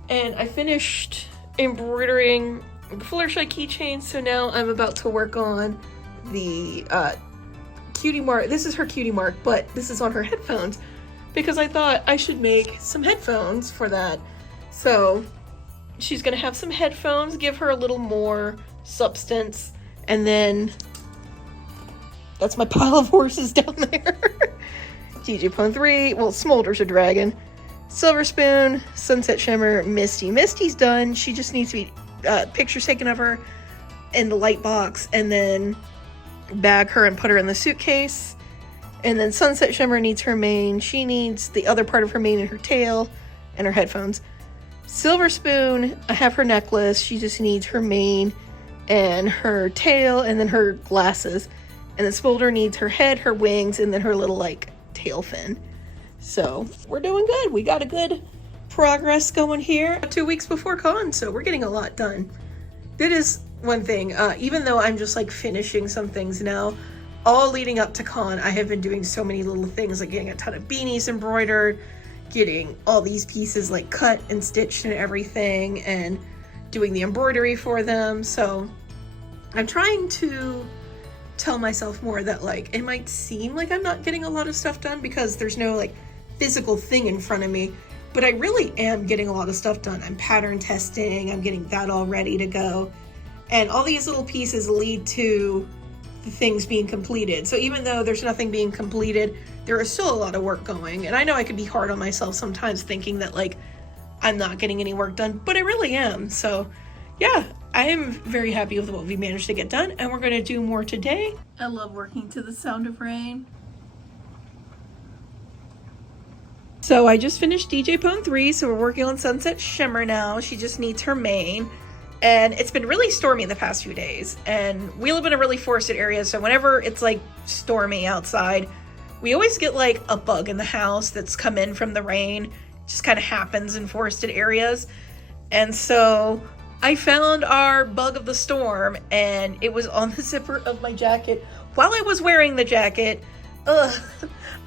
And I finished embroidering Fluttershy keychains, so now I'm about to work on the cutie mark. This is her cutie mark, but this is on her headphones because I thought I should make some headphones for that. So she's gonna have some headphones, give her a little more substance, and then that's my pile of horses down there. DJ Pon3, well, Smolder's a dragon. Silver Spoon, Sunset Shimmer, Misty. Misty's done. She just needs to be pictures taken of her in the light box, and then bag her and put her in the suitcase. And then Sunset Shimmer needs her mane. She needs the other part of her mane and her tail and her headphones. Silver Spoon, I have her necklace. She just needs her mane and her tail and then her glasses. And then Smolder needs her head, her wings, and then her little like tail fin. So we're doing good. We got a good progress going here. 2 weeks before con, so we're getting a lot done. That is one thing, even though I'm just like finishing some things now, all leading up to con, I have been doing so many little things, like getting a ton of beanies embroidered, getting all these pieces like cut and stitched and everything, and doing the embroidery for them. So I'm trying to tell myself more that like it might seem like I'm not getting a lot of stuff done because there's no like physical thing in front of me, but I really am getting a lot of stuff done. I'm pattern testing, I'm getting that all ready to go. And all these little pieces lead to the things being completed. So even though there's nothing being completed, there is still a lot of work going. And I know I could be hard on myself sometimes thinking that like I'm not getting any work done, but I really am. So yeah, I am very happy with what we managed to get done, and we're gonna do more today. I love working to the sound of rain. So I just finished DJ Pon3, so we're working on Sunset Shimmer now. She just needs her mane. And it's been really stormy the past few days, and we live in a really forested area, so whenever it's like stormy outside, we always get like a bug in the house that's come in from the rain. It just kind of happens in forested areas. And so I found our bug of the storm, and it was on the zipper of my jacket while I was wearing the jacket. Ugh.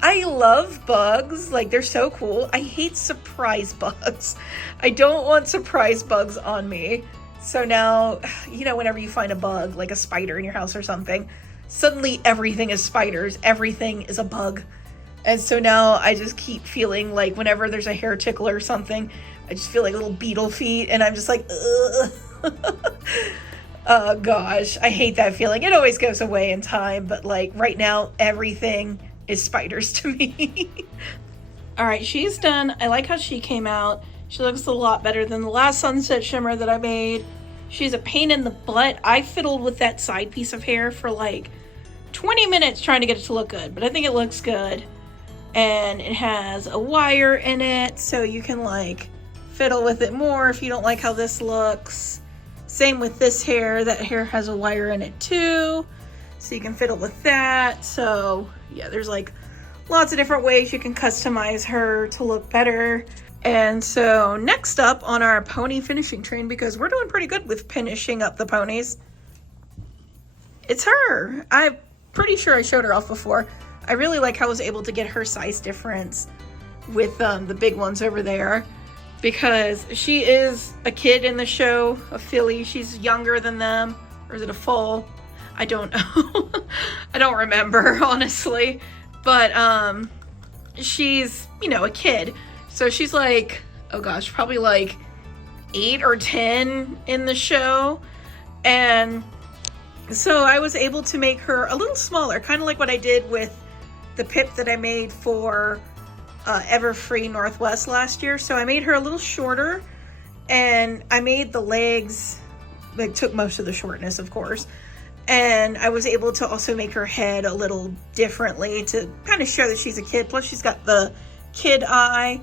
I love bugs, like they're so cool. I hate surprise bugs. I don't want surprise bugs on me. So now, you know, whenever you find a bug, like a spider in your house or something, suddenly everything is spiders, everything is a bug. And so now I just keep feeling like whenever there's a hair tickle or something, I just feel like little beetle feet, and I'm just like, ugh. Oh gosh, I hate that feeling. It always goes away in time, but like right now, everything is spiders to me. All right, she's done. I like how she came out. She looks a lot better than the last Sunset Shimmer that I made. She's a pain in the butt. I fiddled with that side piece of hair for like 20 minutes trying to get it to look good, but I think it looks good. And it has a wire in it, so you can like fiddle with it more if you don't like how this looks. Same with this hair. That hair has a wire in it too, so you can fiddle with that. So yeah, there's like lots of different ways you can customize her to look better. And so next up on our pony finishing train, because we're doing pretty good with finishing up the ponies, it's her. I'm pretty sure I showed her off before. I really like how I was able to get her size difference with the big ones over there, because she is a kid in the show, a filly. She's younger than them. Or is it a foal? I don't know. I don't remember, honestly. But she's, you know, a kid. So she's like, oh gosh, probably like 8 or 10 in the show. And so I was able to make her a little smaller, kind of like what I did with the pip that I made for Everfree Northwest last year. So I made her a little shorter, and I made the legs, like took most of the shortness, of course. And I was able to also make her head a little differently to kind of show that she's a kid. Plus she's got the kid eye,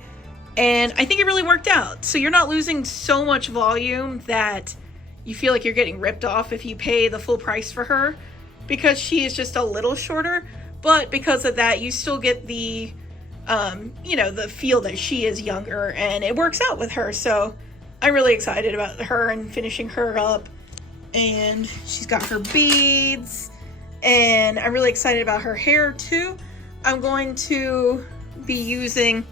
and I think it really worked out. So you're not losing so much volume that you feel like you're getting ripped off if you pay the full price for her, because she is just a little shorter. But because of that, you still get the, you know, the feel that she is younger, and it works out with her. So I'm really excited about her and finishing her up. And she's got her beads, and I'm really excited about her hair too. I'm going to be using,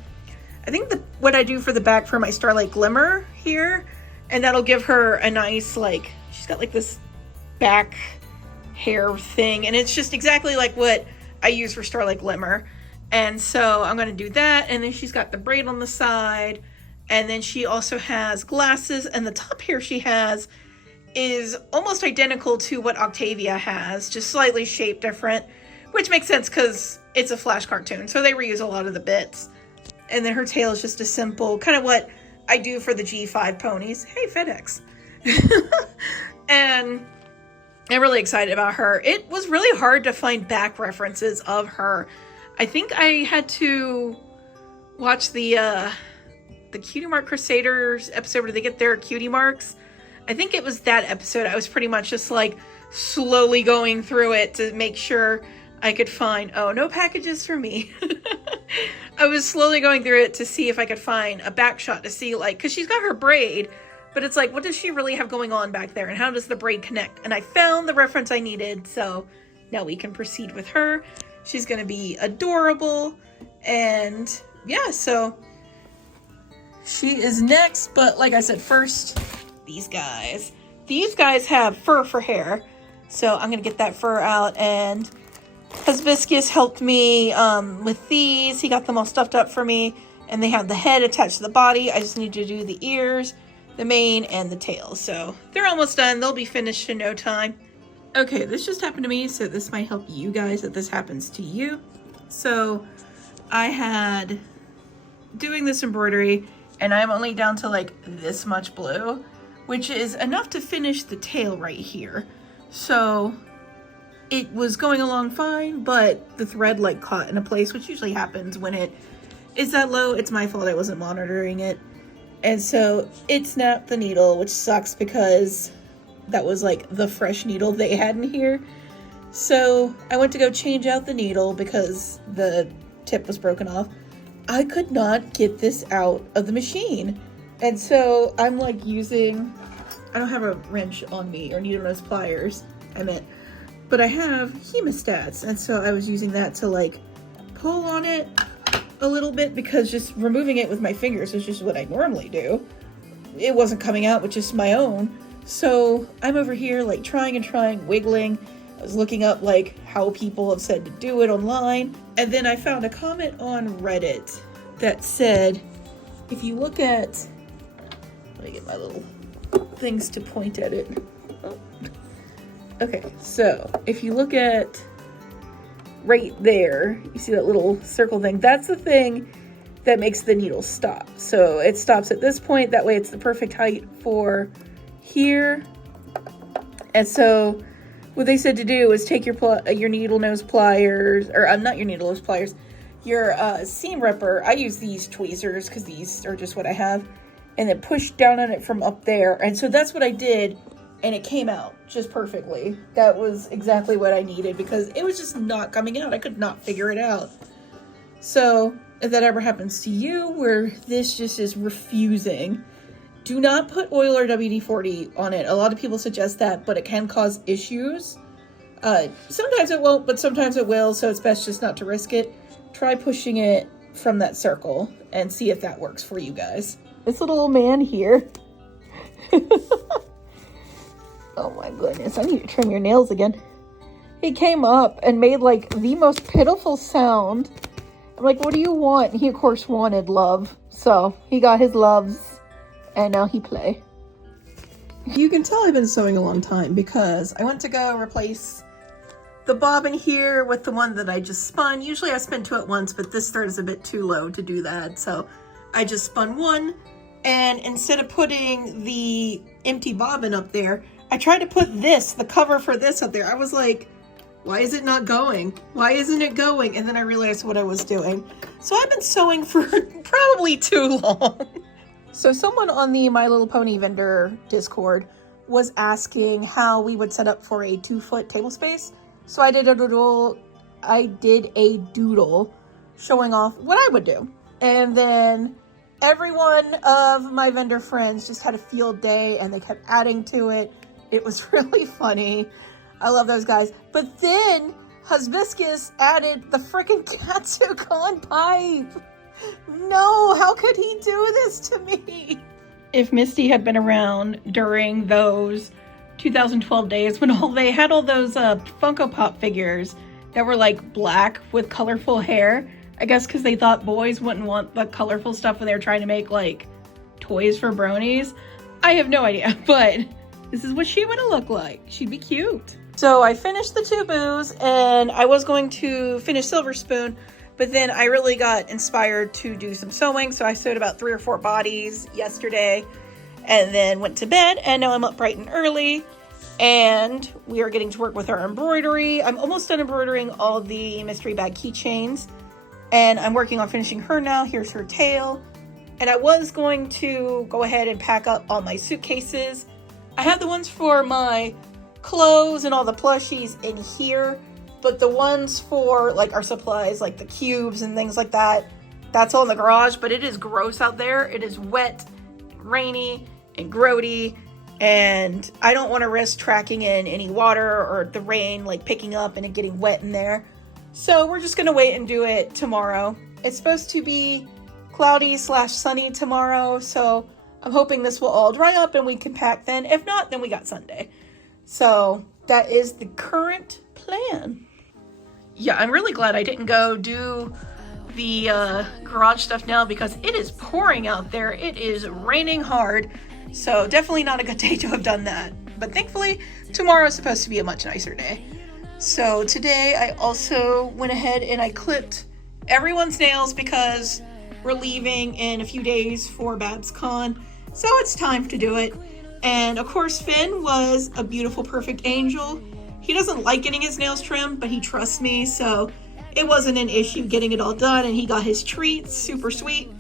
I think what I do for the back for my Starlight Glimmer here, and that'll give her a nice, like, she's got like this back hair thing, and it's just exactly like what I use for Starlight Glimmer. And so I'm going to do that. And then she's got the braid on the side, and then she also has glasses, and the top hair she has is almost identical to what Octavia has, just slightly shaped different, which makes sense because it's a Flash cartoon, so they reuse a lot of the bits. And then her tail is just a simple, kind of what I do for the G5 ponies. Hey, FedEx. And I'm really excited about her. It was really hard to find back references of her. I think I had to watch the Cutie Mark Crusaders episode where they get their cutie marks. I think it was that episode. I was pretty much just like slowly going through it to make sure I could find, oh, no packages for me. I was slowly going through it to see if I could find a back shot to see, like, because she's got her braid, but it's like, what does she really have going on back there, and how does the braid connect? And I found the reference I needed, so now we can proceed with her. She's going to be adorable, and yeah, so she is next. But like I said, first, these guys. These guys have fur for hair, so I'm going to get that fur out, and Hibiscus helped me with these. He got them all stuffed up for me, and they have the head attached to the body. I just need to do the ears, the mane, and the tail. So they're almost done. They'll be finished in no time. Okay, this just happened to me, so this might help you guys if this happens to you. So I had doing this embroidery, and I'm only down to like this much blue, which is enough to finish the tail right here. So it was going along fine, but the thread like caught in a place, which usually happens when it is that low. It's my fault, I wasn't monitoring it. And so it snapped the needle, which sucks because that was like the fresh needle they had in here. So I went to go change out the needle because the tip was broken off. I could not get this out of the machine. And so I'm like using, I don't have a wrench on me or needle nose pliers, but I have hemostats. And so I was using that to like pull on it a little bit, because just removing it with my fingers is just what I normally do. It wasn't coming out with just my own. So I'm over here like trying, wiggling. I was looking up like how people have said to do it online. And then I found a comment on Reddit that said, if you look at, let me get my little things to point at it. Oh. Okay, so if you look at right there, you see that little circle thing? That's the thing that makes the needle stop. So it stops at this point. That way it's the perfect height for here. And so what they said to do is take your needle nose pliers, or not your needle nose pliers, your seam ripper. I use these tweezers because these are just what I have, and then push down on it from up there. And so that's what I did, and it came out just perfectly. That was exactly what I needed because it was just not coming out. I could not figure it out. So if that ever happens to you where this just is refusing, do not put oil or WD-40 on it. A lot of people suggest that, but it can cause issues. Sometimes it won't, but sometimes it will, so it's best just not to risk it. Try pushing it from that circle and see if that works for you guys. This little old man here. Oh my goodness, I need to trim your nails again. He came up and made like the most pitiful sound. I'm like, what do you want? He of course wanted love, so he got his loves. And now he play. You can tell I've been sewing a long time because I went to go replace the bobbin here with the one that I just spun. Usually I spin two at once, but this thread is a bit too low to do that. So I just spun one, and instead of putting the empty bobbin up there, I tried to put this, the cover for this up there. I was like, why is it not going? Why isn't it going? And then I realized what I was doing. So I've been sewing for probably too long. So someone on the My Little Pony vendor Discord was asking how we would set up for a 2-foot table space. So I did a doodle showing off what I would do. And then every one of my vendor friends just had a field day and they kept adding to it. It was really funny. I love those guys. But then Hibiscus added the freaking Katsucon pipe. No, how could he do this to me? If Misty had been around during those 2012 days when they had all those Funko Pop figures that were like black with colorful hair, I guess because they thought boys wouldn't want the colorful stuff when they were trying to make like toys for bronies. I have no idea, but this is what she would have looked like. She'd be cute. So I finished the two boos and I was going to finish Silver Spoon, but then I really got inspired to do some sewing. So I sewed about 3 or 4 bodies yesterday and then went to bed, and now I'm up bright and early and we are getting to work with our embroidery. I'm almost done embroidering all the mystery bag keychains and I'm working on finishing her now. Here's her tail. And I was going to go ahead and pack up all my suitcases. I have the ones for my clothes and all the plushies in here, but the ones for like our supplies, like the cubes and things like that, that's all in the garage. But it is gross out there. It is wet, and rainy, and grody, and I don't want to risk tracking in any water or the rain like picking up and it getting wet in there. So we're just gonna wait and do it tomorrow. It's supposed to be cloudy/sunny tomorrow, so I'm hoping this will all dry up and we can pack then. If not, then we got Sunday. So that is the current plan. Yeah, I'm really glad I didn't go do the garage stuff now because it is pouring out there. It is raining hard. So definitely not a good day to have done that. But thankfully, tomorrow is supposed to be a much nicer day. So today I also went ahead and I clipped everyone's nails because we're leaving in a few days for Babscon. So it's time to do it. And of course, Finn was a beautiful, perfect angel. He doesn't like getting his nails trimmed, but he trusts me, so it wasn't an issue getting it all done, and he got his treats, super sweet.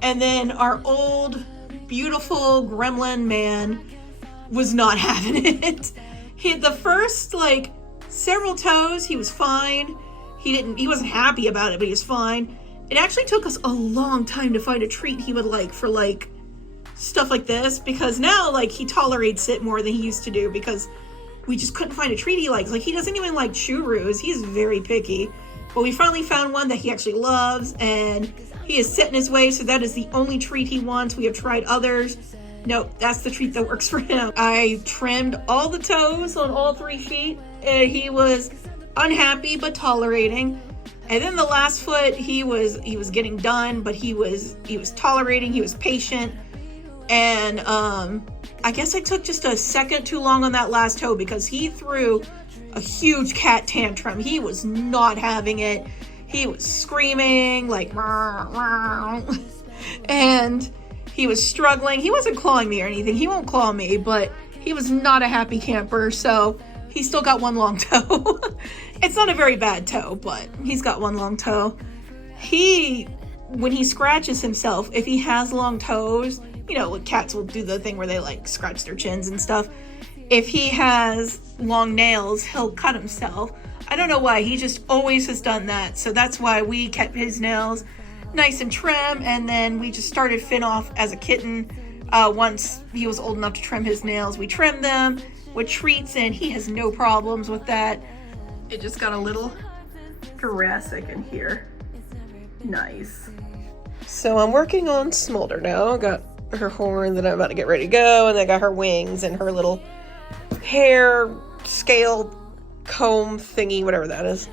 And then our old, beautiful gremlin man was not having it. The first, like, several toes, he was fine. He wasn't happy about it, but he was fine. It actually took us a long time to find a treat he would like for, like, stuff like this, because now, like, he tolerates it more than he used to do because we just couldn't find a treat he likes. Like, he doesn't even like churros. He's very picky. But we finally found one that he actually loves, and he is set in his way, so that is the only treat he wants. We have tried others. Nope, that's the treat that works for him. I trimmed all the toes on all 3 feet, and he was unhappy but tolerating. And then the last foot, he was getting done, but he was tolerating, he was patient. And I guess I took just a second too long on that last toe because he threw a huge cat tantrum. He was not having it. He was screaming like "Meow, meow." And he was struggling. He wasn't clawing me or anything. He won't claw me, but he was not a happy camper, so he still got one long toe. It's not a very bad toe, but he's got one long toe. When he scratches himself, if he has long toes, you know, cats will do the thing where they like scratch their chins and stuff. If he has long nails, he'll cut himself. I don't know why, he just always has done that. So that's why we kept his nails. nice and trim, and then we just started Finn off as a kitten. Once he was old enough to trim his nails, we trimmed them with treats, and he has no problems with that. It just got a little Jurassic in here. Nice. So I'm working on Smolder now. I got her horn that I'm about to get ready to go, and I got her wings and her little hair scale comb thingy, whatever that is.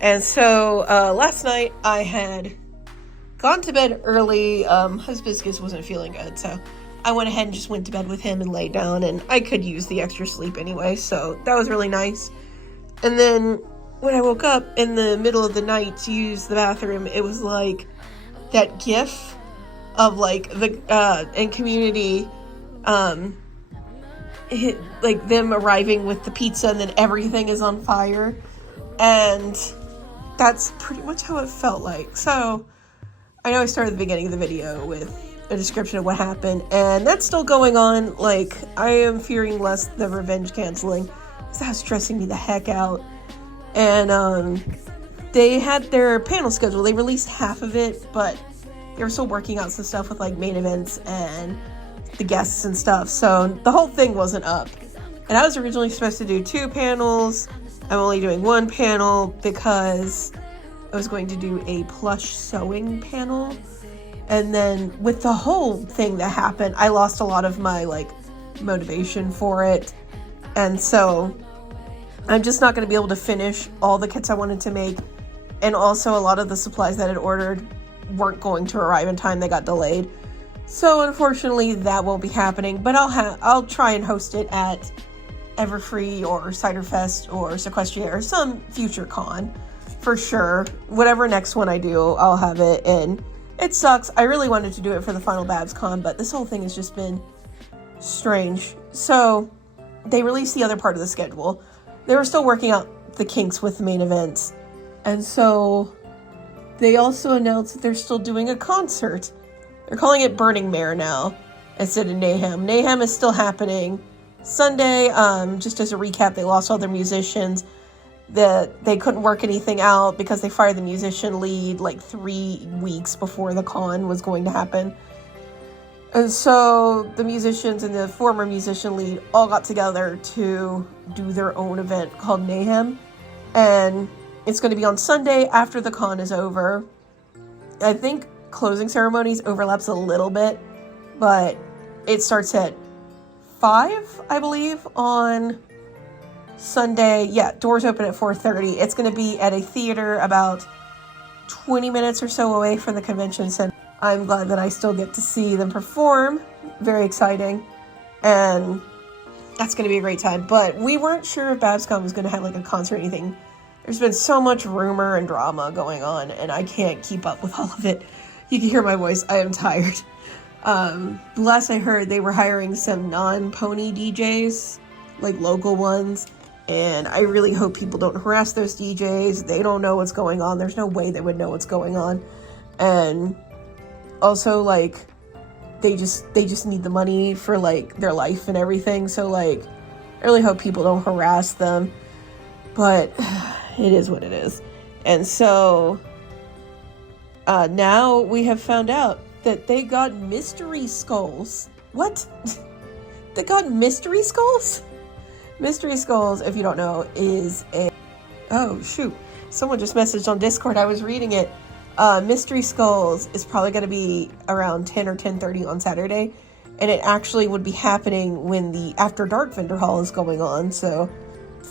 And so last night I had gone to bed early. Hibiscus wasn't feeling good, so I went ahead and just went to bed with him and laid down, and I could use the extra sleep anyway, so that was really nice. And then when I woke up in the middle of the night to use the bathroom, it was like that gif of like the in Community, like them arriving with the pizza and then everything is on fire, and that's pretty much how it felt like. So I know I started the beginning of the video with a description of what happened, and that's still going on. Like, I am fearing less the revenge canceling, because that was stressing me the heck out. And they had their panel schedule. They released half of it, but they were still working out some stuff with like main events and the guests and stuff, so the whole thing wasn't up. And I was originally supposed to do 2 panels. I'm only doing 1 panel because I was going to do a plush sewing panel. And then with the whole thing that happened, I lost a lot of my like motivation for it. And so I'm just not going to be able to finish all the kits I wanted to make. And also a lot of the supplies that I'd ordered weren't going to arrive in time. They got delayed. So unfortunately that won't be happening, but I'll try and host it at Everfree or Ciderfest or Sequestria or some future con for sure. Whatever next one I do, I'll have it. And it sucks. I really wanted to do it for the final Babscon, but this whole thing has just been strange. So they released the other part of the schedule. They were still working out the kinks with the main events. And so they also announced that they're still doing a concert. They're calling it Burning Mare now instead of Mayhem. Mayhem is still happening Sunday. Just as a recap, they lost all their musicians. They couldn't work anything out because they fired the musician lead like 3 weeks before the con was going to happen. And so the musicians and the former musician lead all got together to do their own event called Mayhem. And it's going to be on Sunday after the con is over. I think closing ceremonies overlaps a little bit, but it starts at 5, I believe, on Sunday. Yeah, doors open at 4:30. It's going to be at a theater about 20 minutes or so away from the convention center. I'm glad that I still get to see them perform. Very exciting. And that's going to be a great time. But we weren't sure if Babscon was going to have like a concert or anything. There's been so much rumor and drama going on, and I can't keep up with all of it. You can hear my voice. I am tired. Last I heard, they were hiring some non-pony DJs, like local ones. And I really hope people don't harass those DJs. They don't know what's going on. There's no way they would know what's going on. And also, like, they just need the money for, like, their life and everything. So, like, I really hope people don't harass them. But it is what it is. And so now we have found out that they got mystery skulls. What? They got mystery skulls? Mystery skulls, if you don't know, is a... Oh, shoot. Someone just messaged on Discord. I was reading it. Mystery Skulls is probably going to be around 10 or 10:30 on Saturday. And it actually would be happening when the After Dark vendor hall is going on. So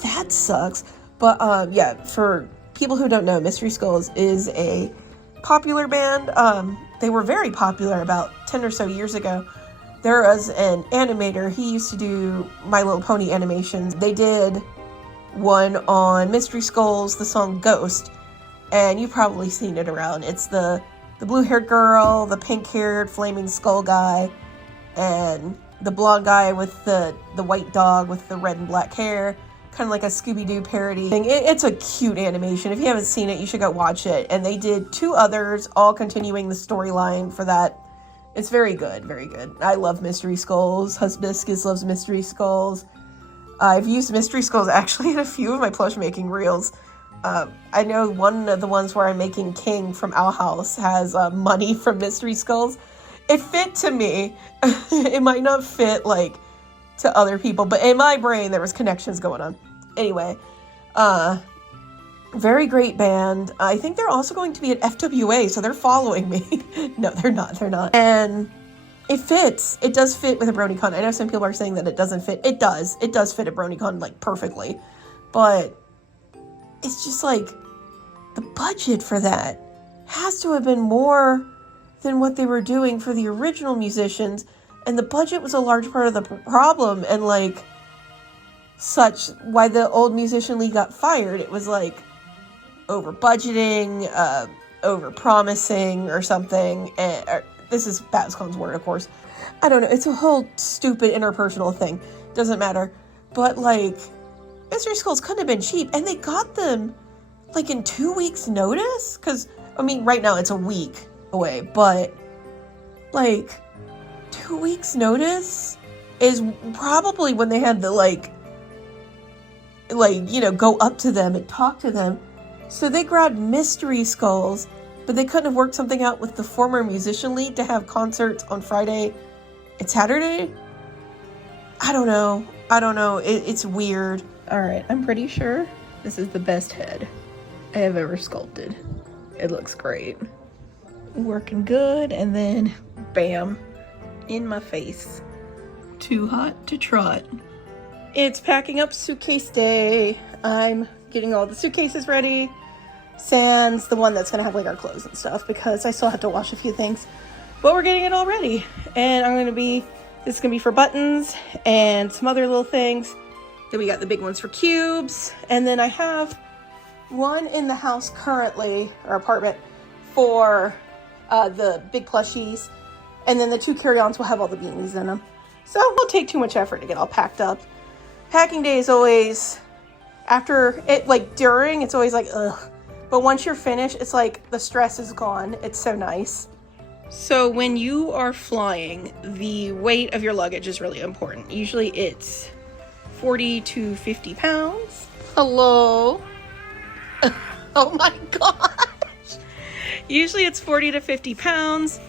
that sucks. But yeah, for people who don't know, Mystery Skulls is a popular band. They were very popular about 10 or so years ago. There was an animator. He used to do My Little Pony animations. They did one on Mystery Skulls, the song Ghost. And you've probably seen it around. It's the blue-haired girl, the pink-haired flaming skull guy, and the blonde guy with the white dog with the red and black hair. Kind of like a Scooby-Doo parody thing. It's a cute animation. If you haven't seen it, you should go watch it. And they did 2 others, all continuing the storyline for that. It's very good, very good. I love Mystery Skulls. Hibiscus loves Mystery Skulls. I've used Mystery Skulls actually in a few of my plush making reels. I know one of the ones where I'm making King from Owl House has money from Mystery Skulls. It fit to me. It might not fit like to other people, but in my brain there was connections going on. Anyway, very great band. I think they're also going to be at FWA, so they're following me. No, they're not. And it fits. It does fit with a BronyCon. I know some people are saying that it doesn't fit. It does. It does fit a BronyCon like perfectly. But it's just like the budget for that has to have been more than what they were doing for the original musicians. And the budget was a large part of the problem. And like such why the old musician league got fired. It was like over budgeting, over promising or something. This is Babscon's word, of course. I don't know. It's a whole stupid interpersonal thing. Doesn't matter. But like, Mystery Skulls couldn't have been cheap, and they got them like in 2 weeks' notice. Because I mean, right now it's a week away, but like 2 weeks' notice is probably when they had to like you know, go up to them and talk to them. So they grabbed Mystery Skulls, but they couldn't have worked something out with the former musician league to have concerts on Friday and Saturday? I don't know. It's weird. Alright, I'm pretty sure this is the best head I have ever sculpted. It looks great. Working good, and then bam, in my face. Too hot to trot. It's packing up suitcase day. I'm getting all the suitcases ready. Sans the one that's gonna have like our clothes and stuff, because I still have to wash a few things, but we're getting it all ready. And this is gonna be for buttons and some other little things. Then we got the big ones for cubes, and then I have one in the house currently, or apartment, for the big plushies, and then the 2 carry-ons will have all the beanies in them. So it won't take too much effort to get all packed up. Packing day is always, after it, like during, it's always like ugh. But once you're finished, it's like the stress is gone. It's so nice. So when you are flying, the weight of your luggage is really important. Usually it's 40 to 50 pounds. Hello? Oh my gosh. Usually it's 40 to 50 pounds.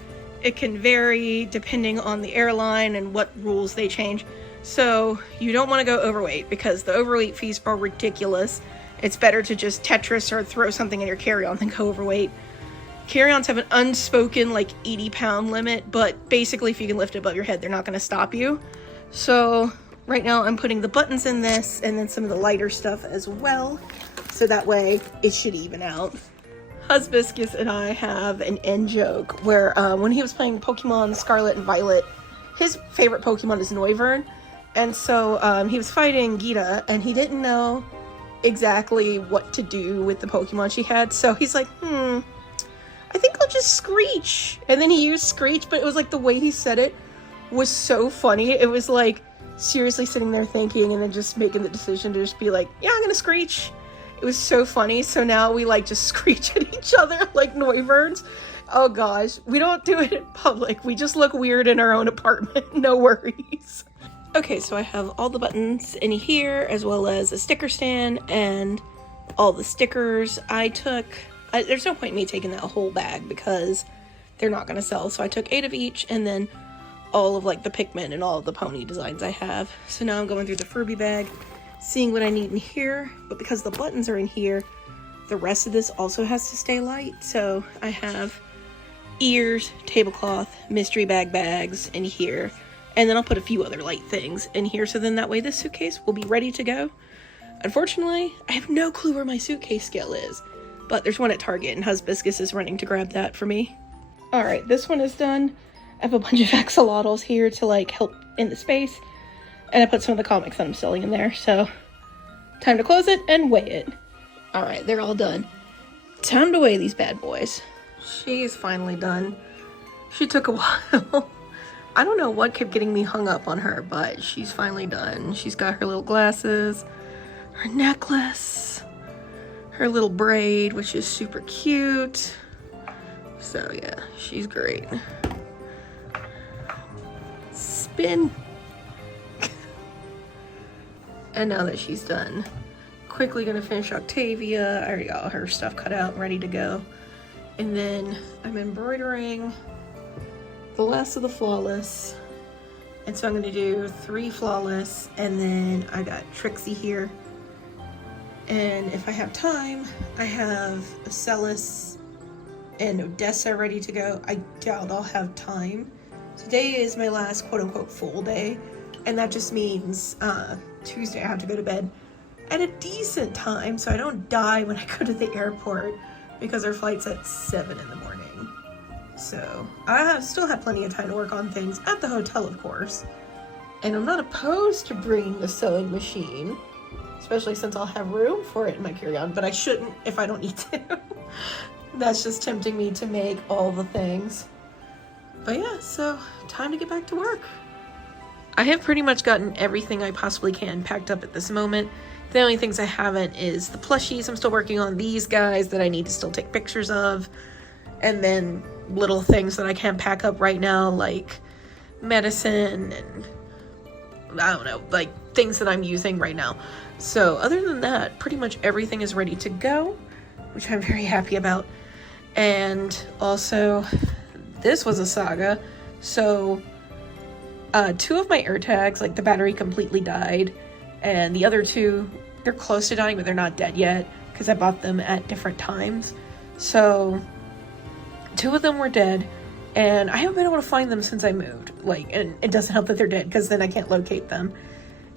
It can vary depending on the airline and what rules they change. So you don't want to go overweight, because the overweight fees are ridiculous. It's better to just Tetris or throw something in your carry-on than go overweight. Carry-ons have an unspoken like 80-pound limit, but basically if you can lift it above your head, they're not going to stop you. So right now I'm putting the buttons in this, and then some of the lighter stuff as well. So that way it should even out. Hibiscus and I have an end joke where when he was playing Pokemon Scarlet and Violet, his favorite Pokemon is Noivern. And so he was fighting Gita, and he didn't know exactly what to do with the Pokemon she had. So he's like, I think I'll just Screech. And then he used Screech, but it was like the way he said it was so funny. It was like seriously sitting there thinking and then just making the decision to just be like, yeah, I'm gonna Screech. It was so funny. So now we like just screech at each other like Noivern. Oh gosh, we don't do it in public. We just look weird in our own apartment. No worries. Okay, so I have all the buttons in here, as well as a sticker stand and all the stickers. There's no point in me taking that whole bag because they're not going to sell. So I took 8 of each, and then all of like the Pikmin and all of the pony designs I have. So now I'm going through the Furby bag, seeing what I need in here. But because the buttons are in here, the rest of this also has to stay light. So I have ears, tablecloth, mystery bags in here. And then I'll put a few other light things in here, so then that way this suitcase will be ready to go. Unfortunately, I have no clue where my suitcase scale is, but there's one at Target, and Hibiscus is running to grab that for me. Alright, this one is done. I have a bunch of axolotls here to like help in the space, and I put some of the comics that I'm selling in there, so time to close it and weigh it. Alright, they're all done. Time to weigh these bad boys. She's finally done. She took a while. I don't know what kept getting me hung up on her, but she's finally done. She's got her little glasses, her necklace, her little braid, which is super cute. So yeah, she's great. Spin. And now that she's done quickly gonna finish Octavia. I already got her stuff cut out and ready to go. And then I'm embroidering the last of the flawless. And so I'm gonna do 3 flawless, and then I got Trixie here. And if I have time, I have Ocellus and Odessa ready to go. I doubt I'll have time. Today is my last quote-unquote full day, and that just means Tuesday I have to go to bed at a decent time so I don't die when I go to the airport, because our flight's at 7 in the morning. So I still have plenty of time to work on things at the hotel, of course. And I'm not opposed to bringing the sewing machine, especially since I'll have room for it in my carry-on, but I shouldn't if I don't need to. That's just tempting me to make all the things. But yeah, so time to get back to work. I have pretty much gotten everything I possibly can packed up at this moment. The only things I haven't is the plushies. I'm still working on these guys that I need to still take pictures of. And then little things that I can't pack up right now, like medicine and I don't know, like things that I'm using right now. So other than that, pretty much everything is ready to go, which I'm very happy about. And also, this was a saga. So 2 of my air tags, like the battery completely died, and the other 2, they're close to dying, but they're not dead yet because I bought them at different times. So 2 of them were dead, and I haven't been able to find them since I moved. Like, and it doesn't help that they're dead because then I can't locate them.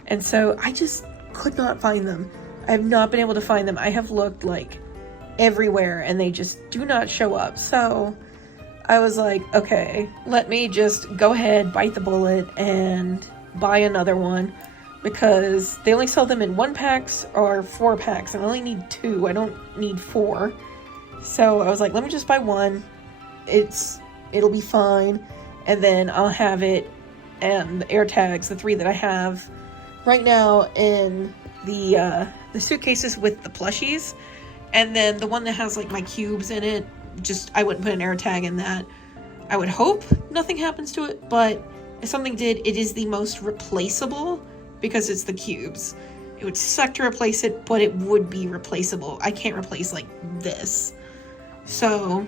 And so I just could not find them. I have not been able to find them. I have looked like everywhere and they just do not show up. So I was like, okay, let me just go ahead, bite the bullet, and buy another one, because they only sell them in 1-packs or 4-packs, and I only need 2. I don't need 4. So I was like, let me just buy 1. It'll be fine, and then I'll have it and the air tags, the 3 that I have right now, in the suitcases with the plushies, and then the one that has like my cubes in it, just I wouldn't put an air tag in that. I would hope nothing happens to it, but if something did, it is the most replaceable because it's the cubes. It would suck to replace it, but it would be replaceable. I can't replace like this. So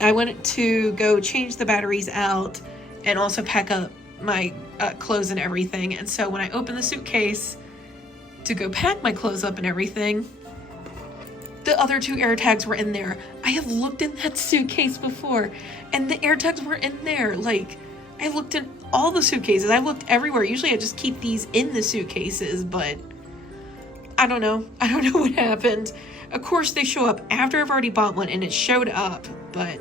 I went to go change the batteries out and also pack up my clothes and everything. And so when I opened the suitcase to go pack my clothes up and everything, the other 2 air tags were in there. I have looked in that suitcase before, and the air tags were in there. Like, I looked in all the suitcases. I looked everywhere. Usually I just keep these in the suitcases, but I don't know. I don't know what happened. Of course, they show up after I've already bought one, and it showed up, but...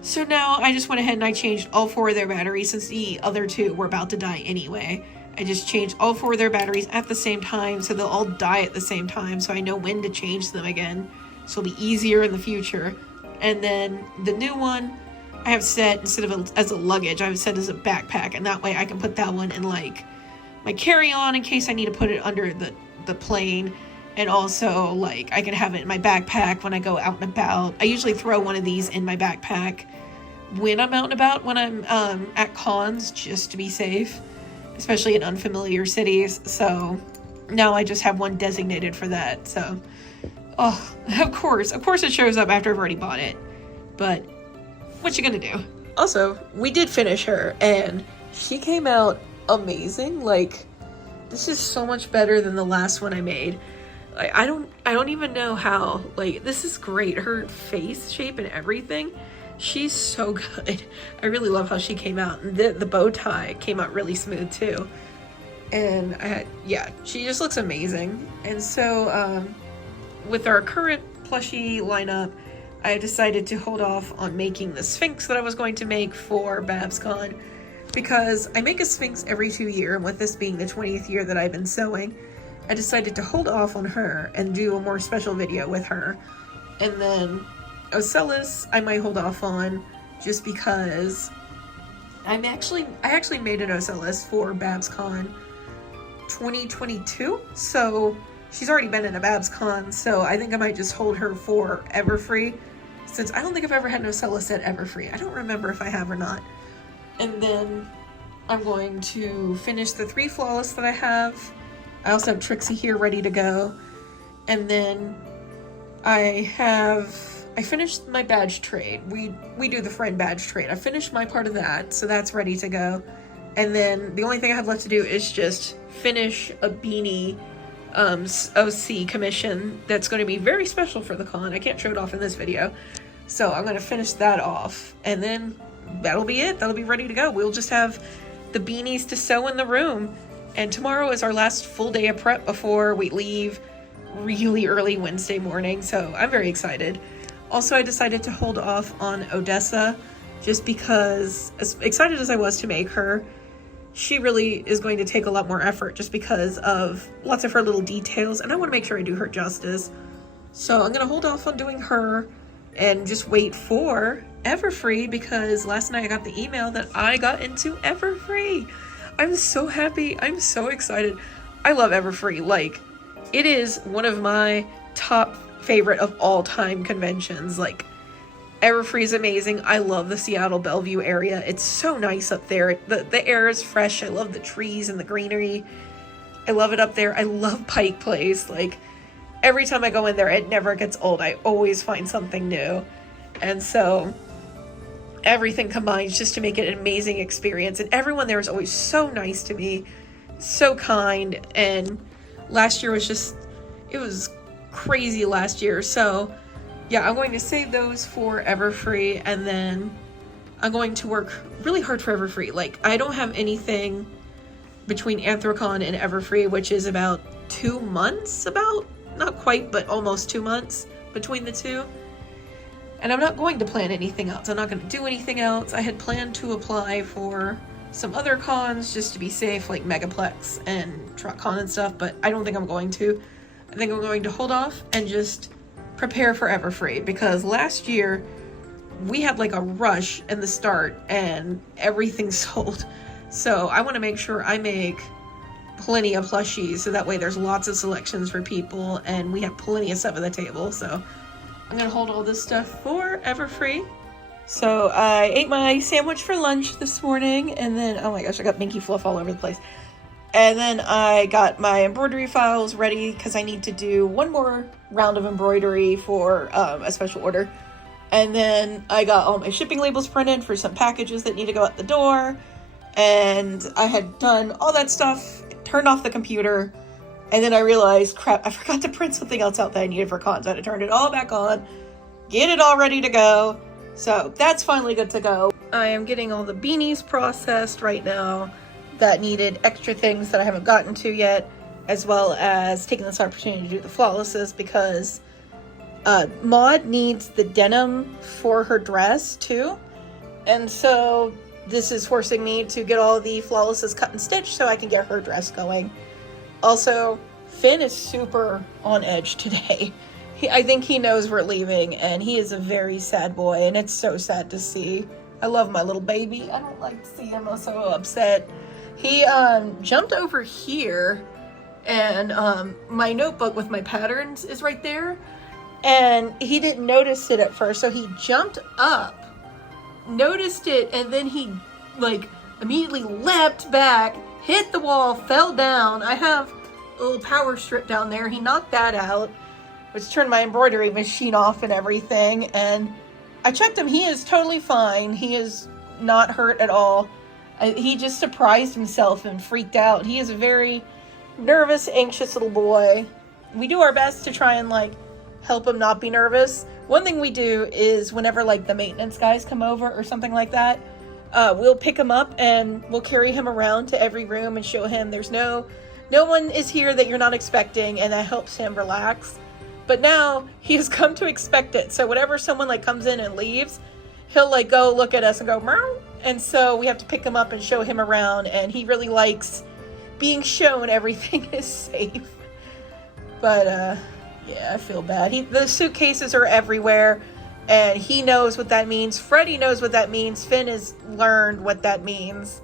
So now I just went ahead and I changed all 4 of their batteries, since the other 2 were about to die anyway. I just changed all 4 of their batteries at the same time, so they'll all die at the same time, so I know when to change them again. So it'll be easier in the future. And then the new one, I have set, instead of as a luggage, I have set as a backpack, and that way I can put that one in like my carry-on in case I need to put it under the plane. And also, like, I can have it in my backpack when I go out and about. I usually throw one of these in my backpack when I'm out and about, when I'm at cons, just to be safe, especially in unfamiliar cities. So now I just have one designated for that. So, oh, of course it shows up after I've already bought it, but what you gonna do? Also, we did finish her, and she came out amazing. Like, this is so much better than the last one I made. Like, I don't even know how. Like, this is great. Her face shape and everything, she's so good. I really love how she came out. And the bow tie came out really smooth too. And yeah, she just looks amazing. And so with our current plushie lineup, I decided to hold off on making the Sphinx that I was going to make for Babscon, because I make a Sphinx every 2 years, and with this being the 20th year that I've been sewing, I decided to hold off on her and do a more special video with her. And then Ocellus I might hold off on, just because I actually made an Ocellus for Babscon 2022, so she's already been in a Babscon, so I think I might just hold her for Everfree, since I don't think I've ever had an Ocellus at Everfree. I don't remember if I have or not. And then I'm going to finish the 3 flawless that I have, I also have Trixie here ready to go. And then I finished my badge trade. We do the friend badge trade. I finished my part of that, so that's ready to go. And then the only thing I have left to do is just finish a beanie OC commission that's going to be very special for the con. I can't show it off in this video. So I'm going to finish that off, and then that'll be it. That'll be ready to go. We'll just have the beanies to sew in the room. And tomorrow is our last full day of prep before we leave really early Wednesday morning. So I'm very excited. Also, I decided to hold off on Odessa just because, as excited as I was to make her, she really is going to take a lot more effort just because of lots of her little details, and I want to make sure I do her justice. So I'm going to hold off on doing her and just wait for Everfree, because last night I got the email that I got into Everfree. I'm so happy. I'm so excited. I love Everfree. Like, it is one of my top favorite of all time conventions. Like, Everfree is amazing. I love the Seattle Bellevue area. It's so nice up there. The air is fresh. I love the trees and the greenery. I love it up there. I love Pike Place. Like, every time I go in there, it never gets old. I always find something new. And so everything combines just to make it an amazing experience. And everyone there is always so nice to me, so kind. And last year was just, it was crazy last year. So yeah, I'm going to save those for Everfree, and then I'm going to work really hard for Everfree. Like, I don't have anything between Anthrocon and Everfree, which is about 2 months, not quite, but almost 2 months between the two. And I'm not going to plan anything else. I'm not going to do anything else. I had planned to apply for some other cons just to be safe, like Megaplex and TruckCon and stuff, but I don't think I'm going to. I think I'm going to hold off and just prepare for Everfree, because last year we had like a rush in the start and everything sold. So I want to make sure I make plenty of plushies, so that way there's lots of selections for people and we have plenty of stuff at the table. So I'm gonna hold all this stuff for Everfree. So I ate my sandwich for lunch this morning, and then, oh my gosh, I got Minky Fluff all over the place. And then I got my embroidery files ready because I need to do one more round of embroidery for a special order. And then I got all my shipping labels printed for some packages that need to go out the door. And I had done all that stuff, turned off the computer, and then I realized, crap, I forgot to print something else out that I needed for cons. I had to turn it all back on, get it all ready to go. So that's finally good to go. I am getting all the beanies processed right now that needed extra things that I haven't gotten to yet, as well as taking this opportunity to do the flawlesses, because Maud needs the denim for her dress too. And so this is forcing me to get all the flawlesses cut and stitched so I can get her dress going. Also, Finn is super on edge today. I think he knows we're leaving, and he is a very sad boy, and it's so sad to see. I love my little baby. I don't like to see him so upset. He jumped over here, and my notebook with my patterns is right there, and he didn't notice it at first, so he jumped up, noticed it, and then he like immediately leapt back, hit the wall, fell down. I have a little power strip down there. He knocked that out, which turned my embroidery machine off and everything, and I checked him. He is totally fine. He is not hurt at all. He just surprised himself and freaked out. He is a very nervous, anxious little boy. We do our best to try and like help him not be nervous. One thing we do is whenever like the maintenance guys come over or something like that, we'll pick him up and we'll carry him around to every room and show him there's no one is here that you're not expecting, and that helps him relax. But now he has come to expect it. So whenever someone like comes in and leaves, he'll like go look at us and go meow. And so we have to pick him up and show him around, and he really likes being shown everything is safe. But yeah, I feel bad. The suitcases are everywhere, and he knows what that means. Freddie knows what that means. Finn has learned what that means,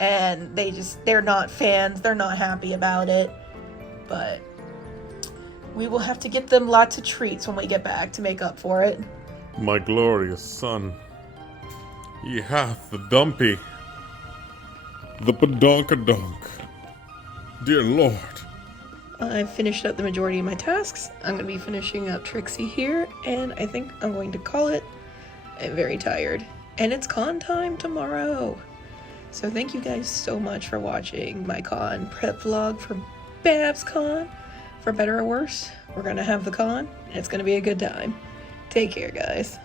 and they're not fans. They're not happy about it. But we will have to get them lots of treats when we get back to make up for it. My glorious son, he hath the dumpy, the badonkadonk. Dear Lord, I've finished up the majority of my tasks. I'm going to be finishing up Trixie here, and I think I'm going to call it. I'm very tired. And it's con time tomorrow. So thank you guys so much for watching my con prep vlog for Babscon. For better or worse, we're going to have the con, and it's going to be a good time. Take care, guys.